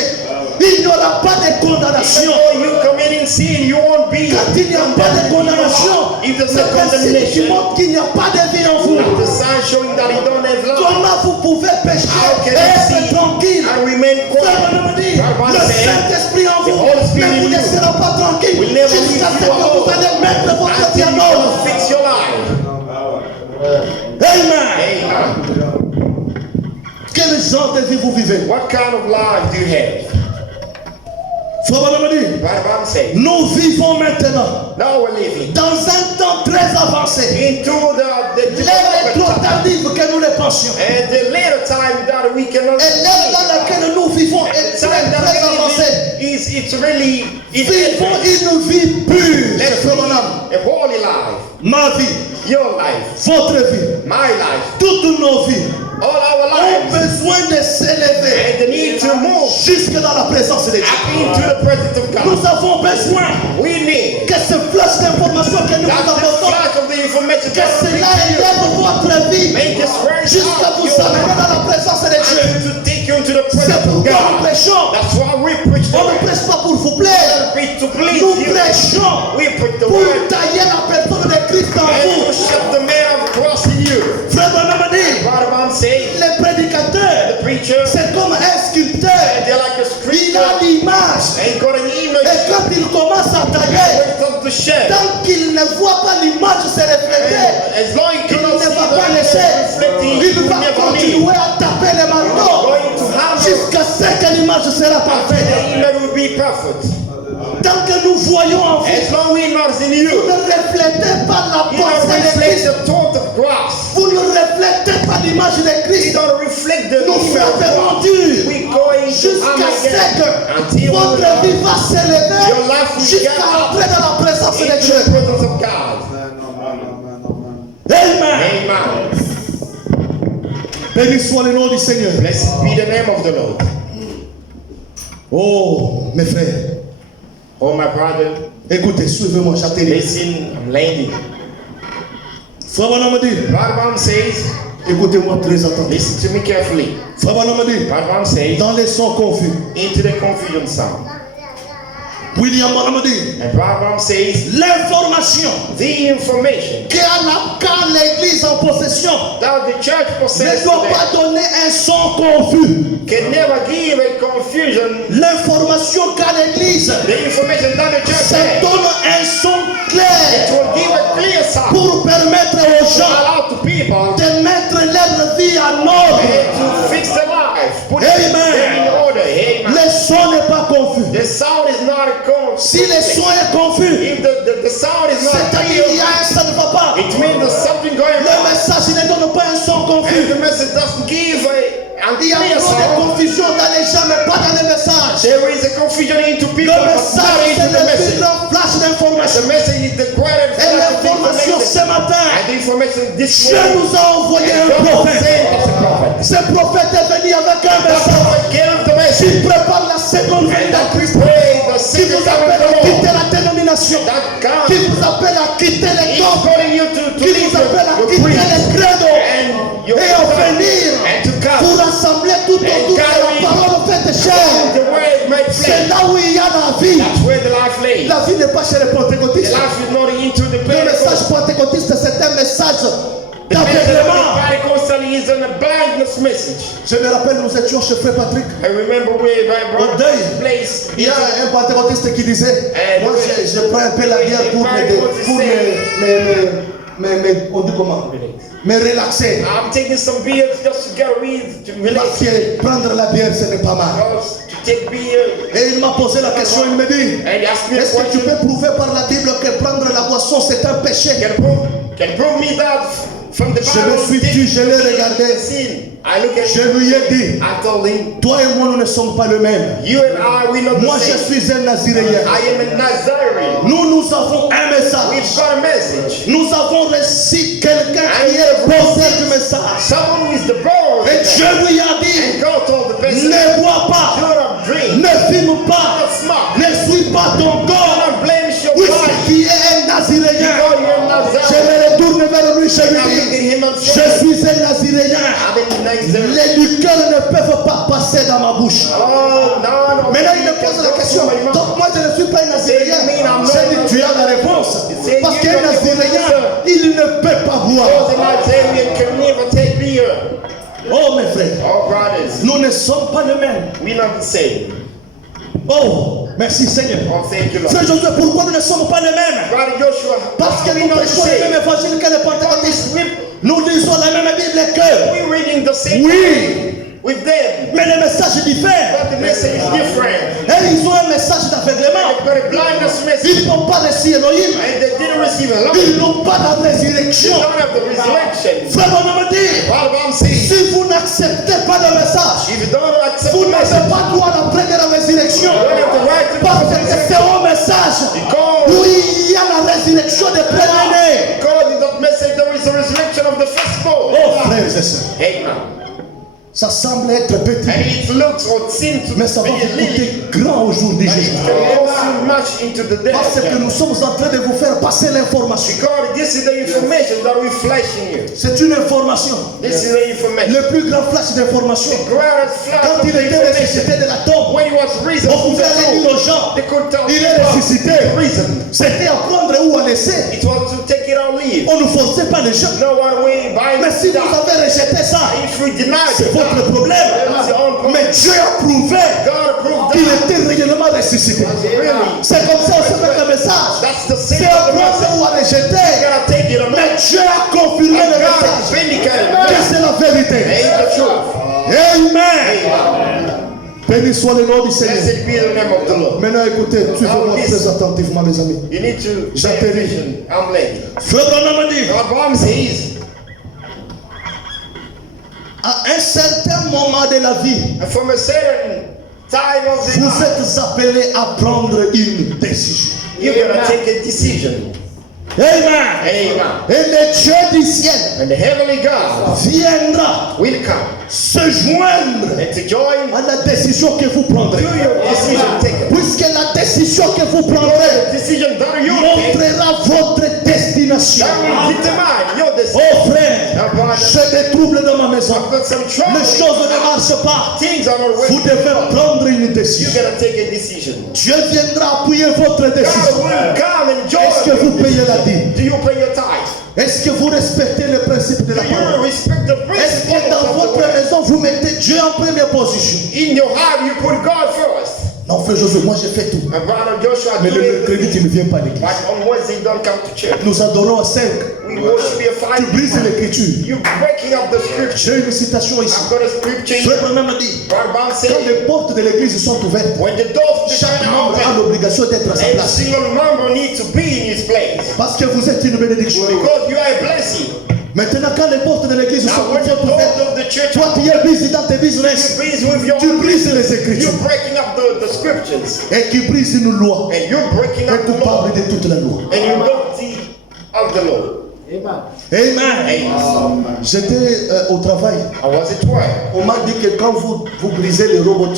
il n'y aura pas de even condamnation. though you committing sin, you won't be Quand il n'y a pas de condamnation, if there's c'est no un signe qui condemnation. montre qu'il n'y a pas de vie en vous. The sign showing that you don't have love. Comment vous pouvez pécher How can et you être see tranquille? and remain Frère quiet? Branham dit, Rabban le said, Saint-Esprit en the vous Holy Spirit ne vous in you laissera pas tranquille will never jusqu'à leave ce you que vous alone allez mettre votre vie until en you ordre. fix your life. Amen. Amen. Quel genre de vie vous vivez? What kind of life do you have? Frère Branham dit, What Abraham said. nous vivons maintenant Now we're living dans un temps très avancé. into the L'ère est trop development time. tardive que nous le pensions. And the later time that we cannot Et l'ère dans laquelle nous vivons est the très, time that très we avancée. live in is it's really Vivons une vie pure. Let's Frère live Branham, a holy life. ma vie, Your life, votre vie, my life, toutes nos vies all our ont lives. besoin de s'élever And the need to move jusque dans la présence de Dieu. up into the presence of Nous God. avons besoin We need que ce flash d'information que nous that vous the apportons, flash of the information que that cela will élève votre vie make us rise jusqu'à up vous your amener life dans la présence de Dieu. and to take you into the C'est presence of pourquoi nous God. prêchons. That's why we preach the On ne word. prêche pas pour vous plaire. We preach to please Nous you. prêchons We preach the pour word tailler la personne de Christ en and to vous. shut the man of cross in you. Frère Branham a dit, What about say? les prédicateurs, The preacher, c'est comme un sculpteur. they're like a Il a scripture l'image. and got an Et image quand il commence à tailler, when it comes to shed. tant qu'il ne voit pas l'image se refléter, As long as you il cannot ne see va the pas image laisser. reflecting, Il you va never continuer leave. à taper les You're marteaux going to hammer. jusqu'à ce que l'image sera The parfaite. image will be perfect. Tant que nous voyons en vous, As long as we're not in you, vous ne reflétez pas la you don't pensée de reflect Christ. the thought of Christ. Vous ne reflétez pas l'image de You Christ. don't reflect the Nous image of frapperons God. dur We're going to jusqu'à ce Armageddon que votre vie va s'élever Your life will jusqu'à get up entrer dans la présence de into Dieu. the presence of God. Amen. Amen. Béni soit le nom du Seigneur. Blessed be the name of the Lord. Oh, mes frères, Oh, my brother, écoutez, suivez-moi, j'atterris. listen, I'm landing. Frère Branham dit, Balaam says, écoutez-moi très attentivement. listen to me carefully. Frère Branham dit, Balaam says, dans les sons confus, into the confusion sound. William Branham dit, And Balaam says, l'information the information quand l'église en possession that the church ne possesses doit today pas donner un son confus. can never give a confusion. L'information qu'a l'église, The information that the church ça has, donne un son it clair will give a clear sound pour permettre aux to gens allow to people de mettre leur vie en ordre. and to fix their life, put Amen. them in order. Amen. Le son n'est pas confus. The sound is not a confused. Si le son est confus, If the sound is not c'est-à-dire clear, ça ne va pas. it means there's something going Le wrong. message ne donne pas un son And confus. the the message doesn't give Il y a clear trop de sound, confusion dans les gens, mais pas dans les messages. there is a confusion into people, Le but message, not c'est into the le plus message. grand flash d'information. The message is the greater Et l'information ce matin, and the information this Dieu morning, nous a envoyé un God prophète. sent us a prophet. Ce prophète est venu avec un The message prophet gave the message, qui prépare la seconde venue and de that we Christ, pray the qui second vous coming appelle of à the quitter Lord. la dénomination, That God qui vous appelle à quitter les is dogmes, calling you to qui leave vous appelle à your quitter creed les credos and your et à venir and to come. pour rassembler tout autour de la parole faite chair. The word made C'est flesh. là où il y a la vie. That's where the life lay. La vie n'est pas chez les The pentecôtistes. life is not into the Le message Pentecostal. pentecôtiste, c'est un message The message of d'aveuglement. the Pentecostal is a blindness message. Je me rappelle, nous étions chez Frère Patrick. I remember where my Au brother deuil. place. Il y a un pentecôtiste qui disait, moi je prends un peu la bière pour on dit comment? Me relaxer. I'm taking some beer just to get rid, to Parce relax. que prendre la bière, ce n'est pas mal. Because to take beer, Et il m'a posé la question, il me dit, and he asked me a est-ce que tu question. peux prouver par la Bible que prendre la boisson c'est un péché? Can prove me that from the Je me Bible. suis dit, je l'ai regardé. Sin. I look at Je lui ai dit, I told him, toi et moi nous ne sommes pas le même. you and I, we not Moi the je same. suis un Naziréen. I am a Nazarene. Nous avons un We've message. got a message. Nous avons reçu quelqu'un qui est porteur du message. Someone who is the boss. Et Dieu lui a dit, And God told the person, ne bois pas, do not drink, ne fume do pas, not smoke, ne suis pas ton do corps. not blemish your Oui, body. qui est un Naziréen. Because you're a Je Nazarene. me retourne vers lui, je And lui I look at dis, him and je say, suis un Naziréen. I'm a Nazarene. Les liqueurs ne peuvent pas passer dans ma bouche. Oh, no. Maintenant, il me pose la question. Donc, moi, je ne suis pas un Naziréen. J'ai dit, tu as la réponse. Parce qu'un Naziréen, il ne peut pas Oh, the boire. Nazarene can never take beer. Oh, mes frères, Oh, brothers, nous ne sommes pas les mêmes. we're not the same. Oh, merci Seigneur. Oh, thank you, Lord. Frère Josué, pourquoi nous ne sommes pas les mêmes? Brother Joshua, Parce que nous we're not the prêchons le same. même évangile que les pentecôtistes. Nous lisons la même Bible que. We're reading the same Oui, with them, mais le message diffère. but the message is different. Et ils ont un message d'aveuglement. They've got a blindness message, Ils n'ont pas reçu Elohim. and they didn't receive a lot. Ils n'ont pas la They résurrection. don't have the resurrection. Frère, on me dit, What I'm saying, si vous n'acceptez pas le message, if you don't accept vous the n'avez message, pas droit à la première résurrection. you don't have the right to Parce que c'est un message où il y a la résurrection des premiers-nés. God in that message there is a resurrection of the firstborn. Oh, frères et sœurs, Amen. ça semble être petit, And it looks or seems to mais ça va be vous little, coûter grand au jour du but it jugement. can go so much into the Parce que death. nous sommes en train de vous faire passer l'information. Because this is the information that we're flashing you. C'est une information. This is the information. Le plus grand flash d'information. Greatest flash Quand of il the était information. ressuscité de la tombe, When he was risen on from pouvait the aller dire aux tomb, gens, they could tell il est people, ressuscité. risen. C'était à prendre ou à laisser. It was to take it or leave. On ne forçait pas les gens. No one way by Mais si vous that. avez rejeté ça, If we deny c'est it, votre problème. that's your own problem. Mais Dieu a prouvé God proved qu'il that. était réellement ressuscité. Really. C'est comme ça aussi avec le message. That's the C'est same à of the prendre message. ou à You rejeter. gotta take it or Mais not. Dieu a confirmé And le God message. vindicated Que it. c'est la vérité. Ain't the truth. Amen. Béni soit le nom du Seigneur. Blessed be the name of the Lord. Maintenant écoutez, suivez-moi très attentivement les amis. You need to pay J'atterris. attention. I'm late. Frère Branham dit, God promises, à un certain moment de la vie, and from a certain time of the vous life, êtes appelés à prendre une décision. you're gonna take a decision. Amen. Amen. Et le Dieu du ciel And the heavenly God viendra will come se joindre and to join à la décision que vous prendrez. to your decision taken. Puisque la décision que vous prendrez The decision that you take montrera votre destination. that will determine your decision. Oh frère, Now, brother, j'ai des troubles dans ma maison. I've got some trouble. Les choses ne marchent pas. Things are not Vous working. devez prendre une You décision. gotta take a decision. Dieu viendra appuyer votre God décision. will come and join Est-ce que vous you. payez la dîme? Do you pay your tithe? Est-ce que vous respectez le principe de Do la you parole? respect the Est-ce principles que dans of the votre word? maison, vous mettez Dieu en première position? In your heart, you put God first. Non, frère Josué, moi j'ai fait tout. And brother Joshua, Mais do le it. mercredi, tu ne viens pas à l'église. But on Wednesday, don't come to church. Nous adorons à 5. We worship here Tu 5. brises l'écriture. You breaking up the scripture. J'ai une citation ici. I've got a scripture. Frère Branham a dit, Brother Brown quand said, les portes de l'église sont ouvertes, when the doors of the chaque church are membre a open, l'obligation d'être à sa every place. single member needs to be in his place. Parce que vous êtes une bénédiction. Because you are a blessing. Maintenant, quand les portes de l'église Now, sont when the doors ouvertes, of the church toi are tu es busy dans tes business, busy with your tu brises les écritures you're breaking up the scriptures, et qui brise une loi, and you're breaking est up the law, coupable de toute la loi. and you're guilty of the law. Amen. J'étais au travail. I was at work. On m'a dit que quand vous brisez les robots,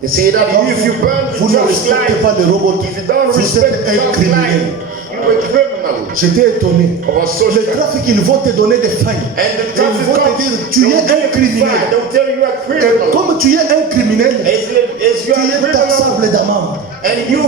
They say that if you burn the vous ne traffic respectez light, pas les robots, if you don't vous respect êtes the un traffic criminel. light, you're a criminal. J'étais étonné. I was so Le shocked. trafic, ils vont te donner des failles. And the Et ils traffic vont te cops, dire, tu es un criminel. They'll tell you you're a Et criminal. comme tu es un criminel, As tu you're a es criminal, taxable d'amende. and you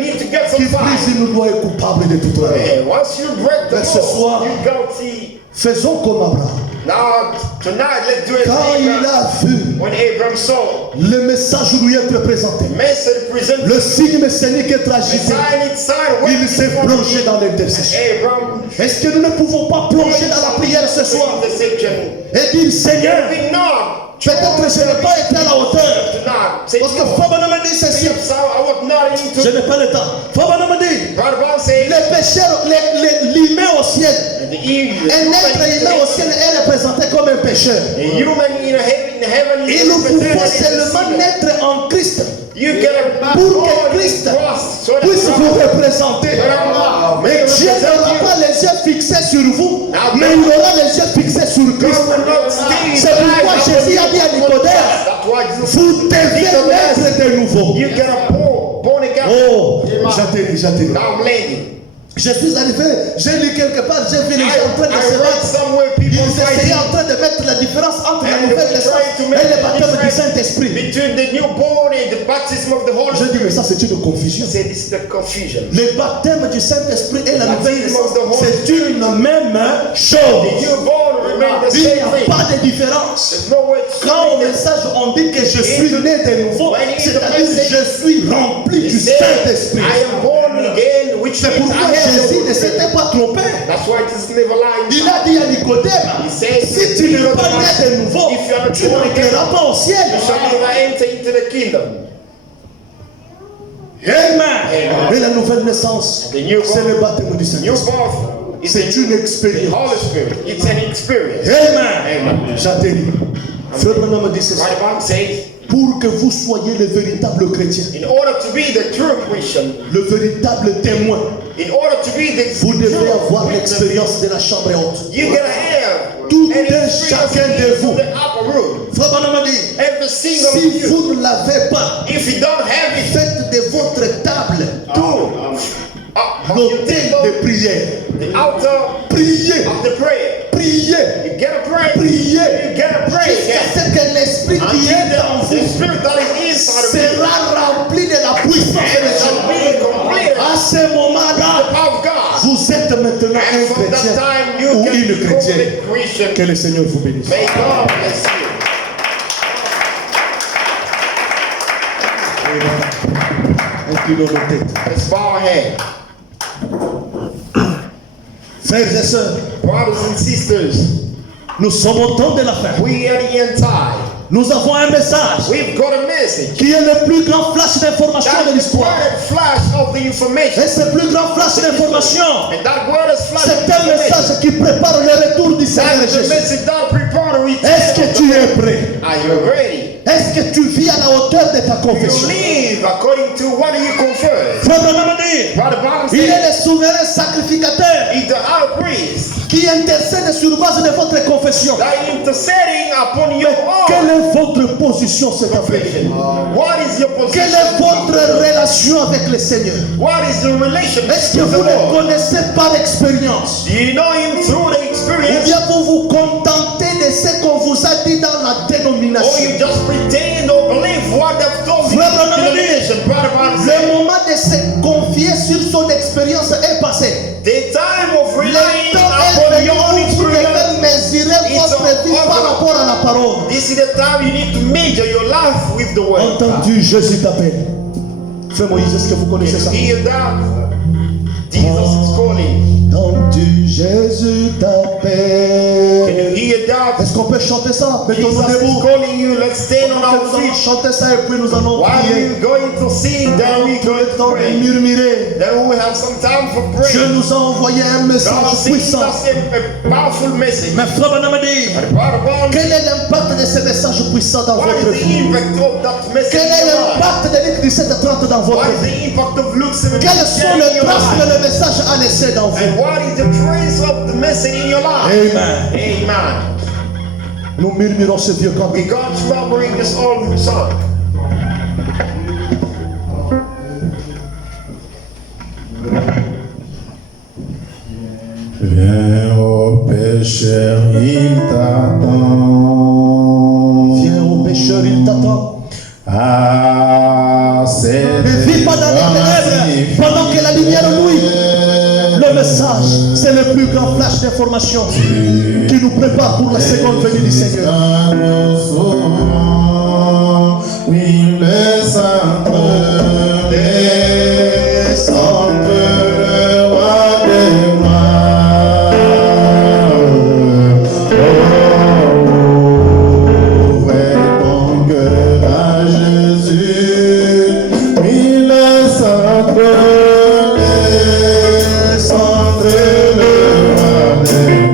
need to get Qui some brise fine. une loi est coupable de toute la loi. And once you break the Mais ce soir, law, you're guilty. Faisons comme Abraham. Now, tonight, let's do it. Quand il a vu When Abraham saw le message lui être présenté, message presented, le signe messianique est the agité, sign, il s'est plongé dans l'intercession. Abraham Est-ce que nous ne pouvons pas plonger dans la prière ce soir intersection. et dire, Seigneur, We know. peut-être je n'ai pas été à la hauteur. Tonight, say, Parce que Fabana me dit ceci. I was not Je into. n'ai pas le temps. Fabana me dit, Bible says, les pécheurs, l'humain au ciel, the evil, un être humain au ciel est représenté comme un pécheur. a human in heaven Il nous faut seulement naître en Christ you get a pour que Christ puisse vous représenter. Mais Dieu n'aura pas les yeux fixés sur vous, mais il aura les yeux fixés sur Christ. C'est pourquoi Jésus a dit à Nicodème, vous devez naître de nouveau. You get a born again. Oh, j'atterris. Now I'm landing. Je suis arrivé, j'ai lu quelque part, j'ai vu les gens en train de I se read battre. somewhere Ils people essayaient fighting en train de mettre la différence entre la and nouvelle they naissance try to et make le the baptême du difference Saint-Esprit. between the newborn and the baptism of the Holy Je Spirit. dis, mais ça c'est une confusion. Say this is the confusion. Le baptême du Saint-Esprit et la nouvelle Baptism of naissance, the Holy c'est une même The chose. newborn remain the Il n'y same a thing. pas de différence. There's no way to Quand au split it. message on dit que je suis né de nouveau, c'est-à-dire que je suis rempli du He said, Saint-Esprit. I am born again, which C'est means pourquoi I have Jésus the ne s'était pas trompé. That's why it is never lying. Il a dit à Nicodème, He said, si tu n'es pas né de nouveau, if you are not tu born again, n'entreras pas au ciel. you shall never enter into the kingdom. Amen. Et la nouvelle naissance, The new c'est le baptême du New Saint-Esprit. birth is C'est the une expérience. Holy Spirit. It's an experience. Amen. J'atterris. Frère Branham dit ceci. Right, the Bible says, Pour que vous soyez le véritable chrétien, in order to be the true Christian, le véritable témoin, in order to be the vous devez true avoir witness, l'expérience de la chambre haute. you gotta have Tout an un experience chacun de vous. in the upper room. Frère Branham dit, Every single si of you. vous ne l'avez pas, If you don't have it, faites de votre table on your l'autel table, de prière. the altar Priez, of the prayer. priez, You gotta pray. priez. You gotta pray. Jusqu'à ce que l'esprit qui est en Until the vous spirit that is inside of you sera rempli de la puissance de shall Dieu. be complete À ce moment-là, the power of God. vous êtes maintenant un And from chrétien that time you ou can une become chrétienne. a Christian. Que le Seigneur vous bénisse. May God bless you. Inclinons nos têtes. Let's bow our head. Frères et sœurs, Brothers and sisters, nous sommes au temps de la fin. we are the end time. Nous avons un message We've got a message. qui est le plus grand flash d'information de That l'histoire. word flash of the information. Et ce plus grand flash d'information, And that word is flash c'est of un information. message qui prépare le retour du Seigneur That's the Jésus. message that prepare the return Est-ce que of tu the es Lord. prêt? Are you ready? Est-ce que tu vis à la hauteur de ta You confession? live according to what you confess. Frère Branham dit, What the Bible il est says, le souverain sacrificateur is the high priest qui intercède sur base de votre confession. that interceding upon your Quelle own est votre position cet après-midi? confession. What is your Quelle position? est votre relation avec le Seigneur? What is the relation Est-ce que with the vous le Lord? connaissez par expérience? Do you know him through the Ou experience, bien vous vous contentez de ce qu'on vous a dit dans la or dénomination? you just pretend or believe what they've told you Frère in Branham the dit, nation? Brother Branham le said, moment de se confier sur son expérience est passé. the time of Le relying temps est upon venu your own où vous experience, devez mesurer votre vie par rapport à la parole. this is the time you need to measure your life with the word. Entendu, Jésus t'appelle. Frère Moïse, est-ce que vous connaissez ça? Hear that? Jesus is calling. Entends-tu Jésus Can t'appelle? you hear that? Est-ce qu'on peut chanter ça? Mettons-nous Jesus is debout. calling you. Let's stand on Nous our allons feet. chanter ça et puis nous allons While prier. we're going to sing, then we're going to Temps de pray. murmurer. Then we have some time for Dieu prayer. nous a envoyé un God message sent puissant. us a powerful message. Mais frère Branham dit, And Brother Brown, quel est l'impact de ce message puissant dans what votre is the vie? impact of that message Quel in est your life? l'impact de Luc 17:30 dans votre What is vie? the impact of Luke 17 Quelles sont in les your traces que life? le message a laissées dans vous? And what is the trace of the message in your life? Amen. Amen. Nous murmurons ce vieux We cantique. got remembering this old song. Viens au pécheur, il t'attend. Viens au pécheur, il t'attend. Ah, c'est Ne vis pas dans les ténèbres pendant que la lumière luit. Le message, c'est le plus grand flash d'information qui nous prépare pour la seconde venue du Seigneur. Oui, le centre des centres, le roi des rois. Ouvrez ton cœur à Jésus. Oui, le centre des centres, le roi des rois.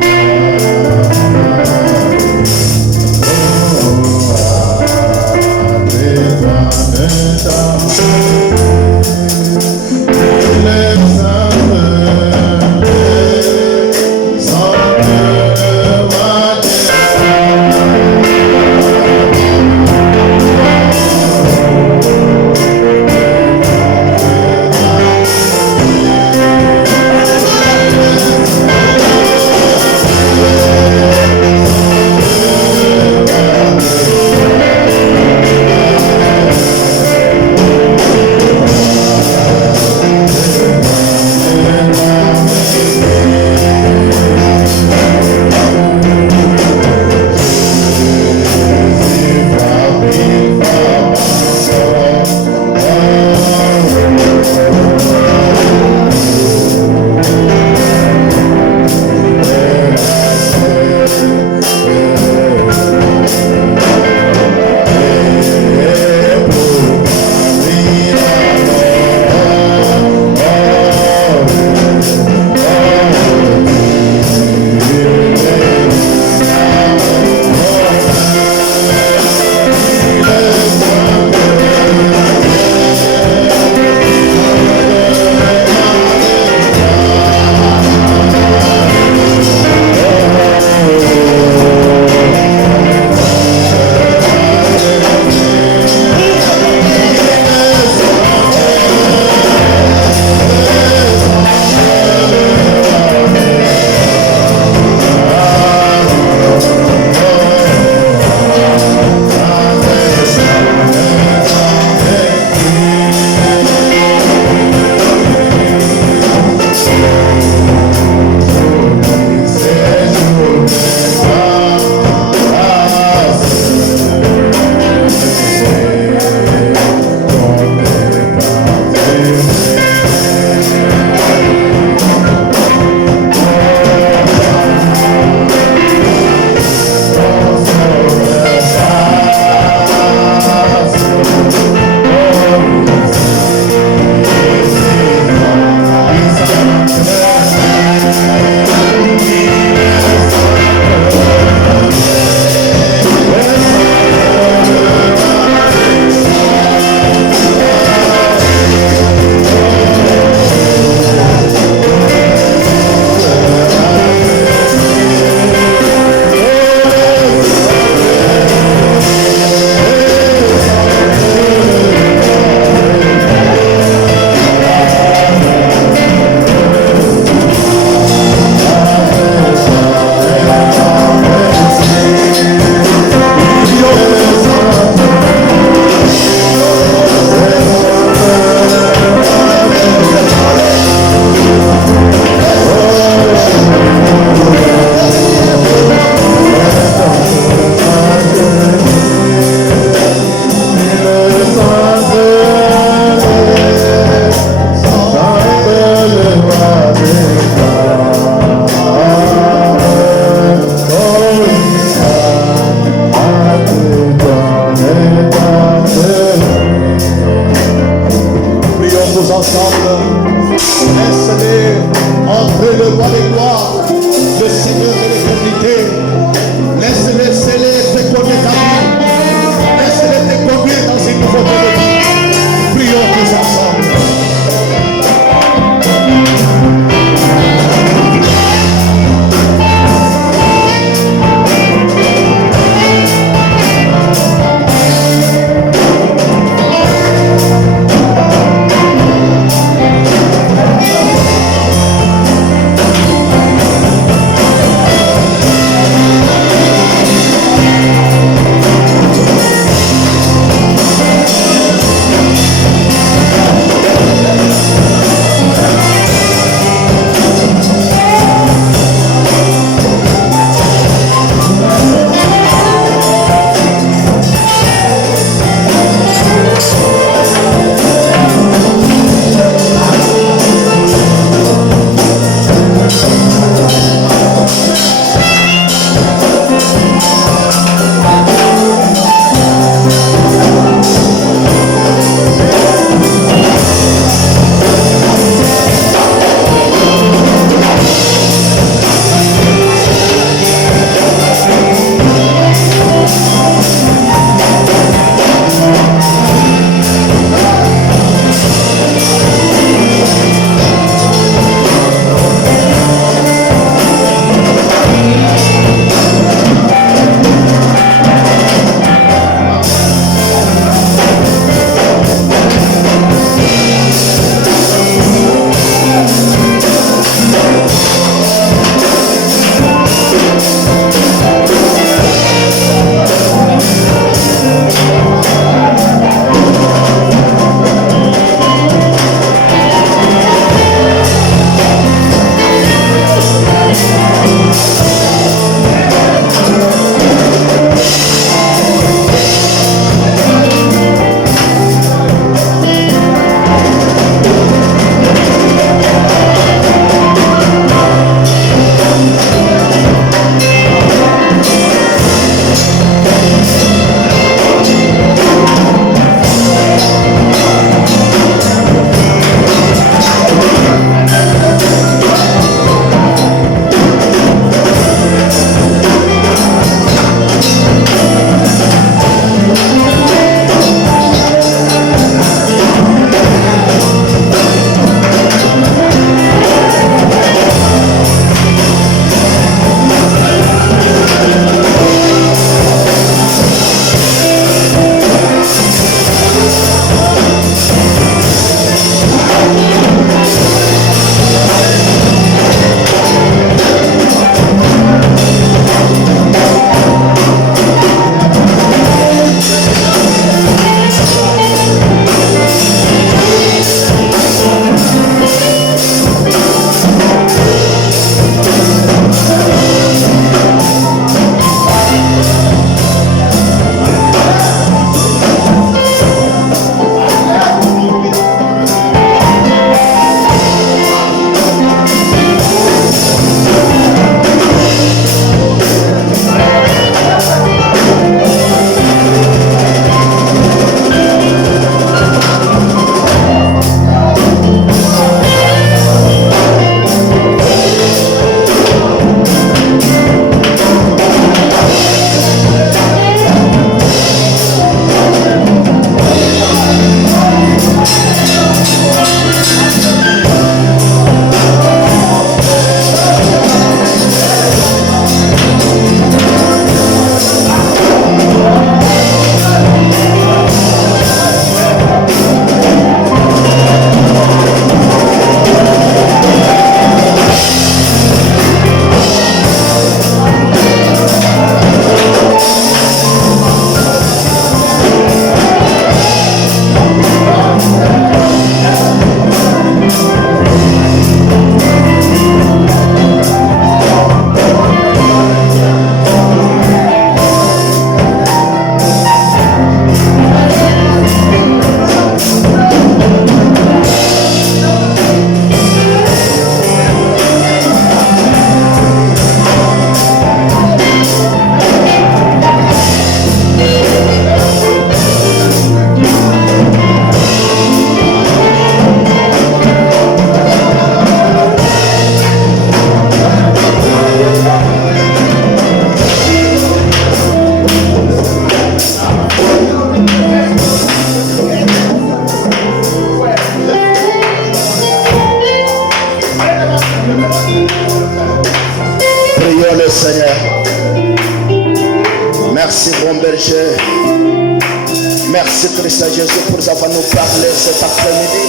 Merci Christ Jésus pour avoir nous parlé cet après-midi.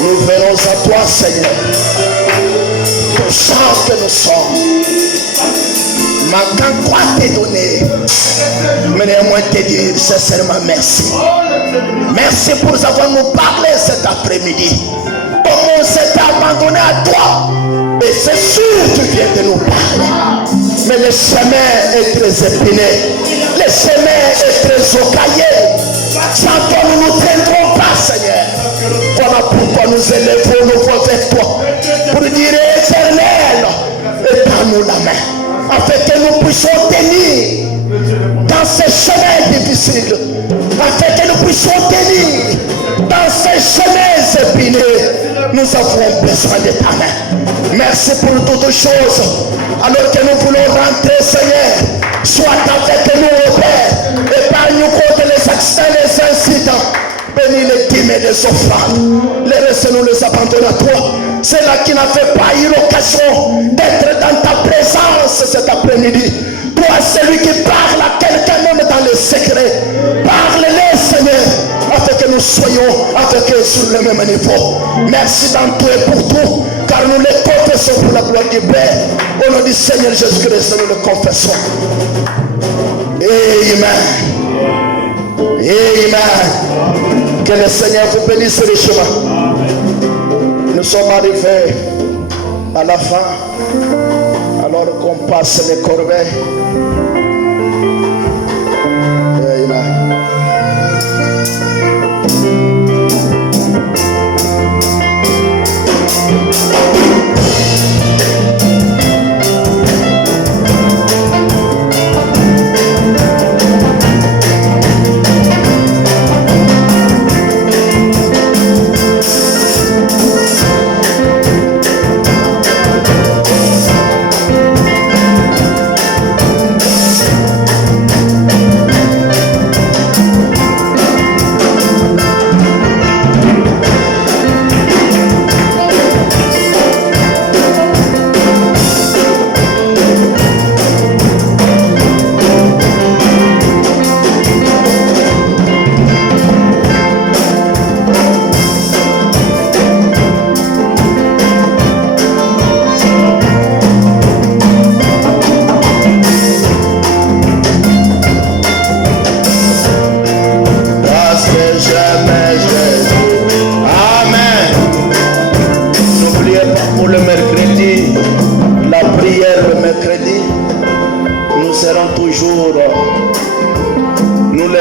Nous venons à toi, Seigneur. Pour gens que nous sommes. Manquant quoi t'es donné. Mais néanmoins te dire sincèrement merci. Merci pour avoir nous parlé cet après-midi. Comment on s'est abandonné à toi. Et c'est sûr que tu viens de nous parler. Mais le chemin est très épiné. Le chemin est très ocaillé. Sans toi nous ne tiendrons pas, Seigneur. Voilà pourquoi nous élevons nos voix vers toi. Pour dire éternel, étends-nous la main. Afin que nous puissions tenir dans ces chemins difficiles. Afin que nous puissions tenir dans ces chemins épineux. Nous avons besoin de ta main. Merci pour toutes choses. Alors que nous voulons rentrer, Seigneur, sois avec nous, au Père. Épargne-nous contre les accidents, les incidents. Bénis les dîmes et les offrandes. Les restes, nous les abandonnons à toi. C'est là qui n'a fait pas eu l'occasion d'être dans ta présence cet après-midi. Toi, celui qui parle à quelqu'un même dans les secrets. Parle-les, Seigneur, afin que nous soyons avec eux sur le même niveau. Merci dans tout et pour tout, car nous les confessons pour la gloire du Père. Au nom du Seigneur Jésus-Christ, nous le confessons. Amen. Amen. Que le Seigneur vous bénisse les chemins. Nous sommes arrivés à la fin, alors qu'on passe les corbeilles. Amen.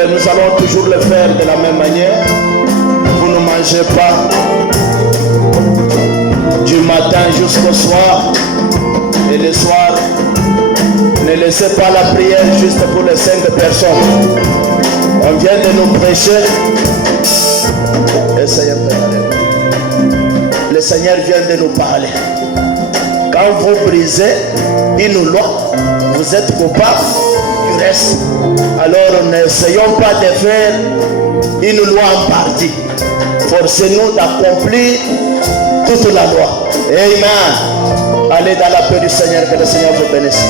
Nous allons toujours le faire de la même manière. Vous ne mangez pas du matin jusqu'au soir. Et le soir, ne laissez pas la prière juste pour les 5 personnes. On vient de nous prêcher. Le Seigneur vient de nous parler. Quand vous brisez une loi, vous êtes coupable du reste. Alors n'essayons pas de faire une loi en partie. Forcez-nous d'accomplir toute la loi. Amen. Allez dans la paix du Seigneur, que le Seigneur vous bénisse.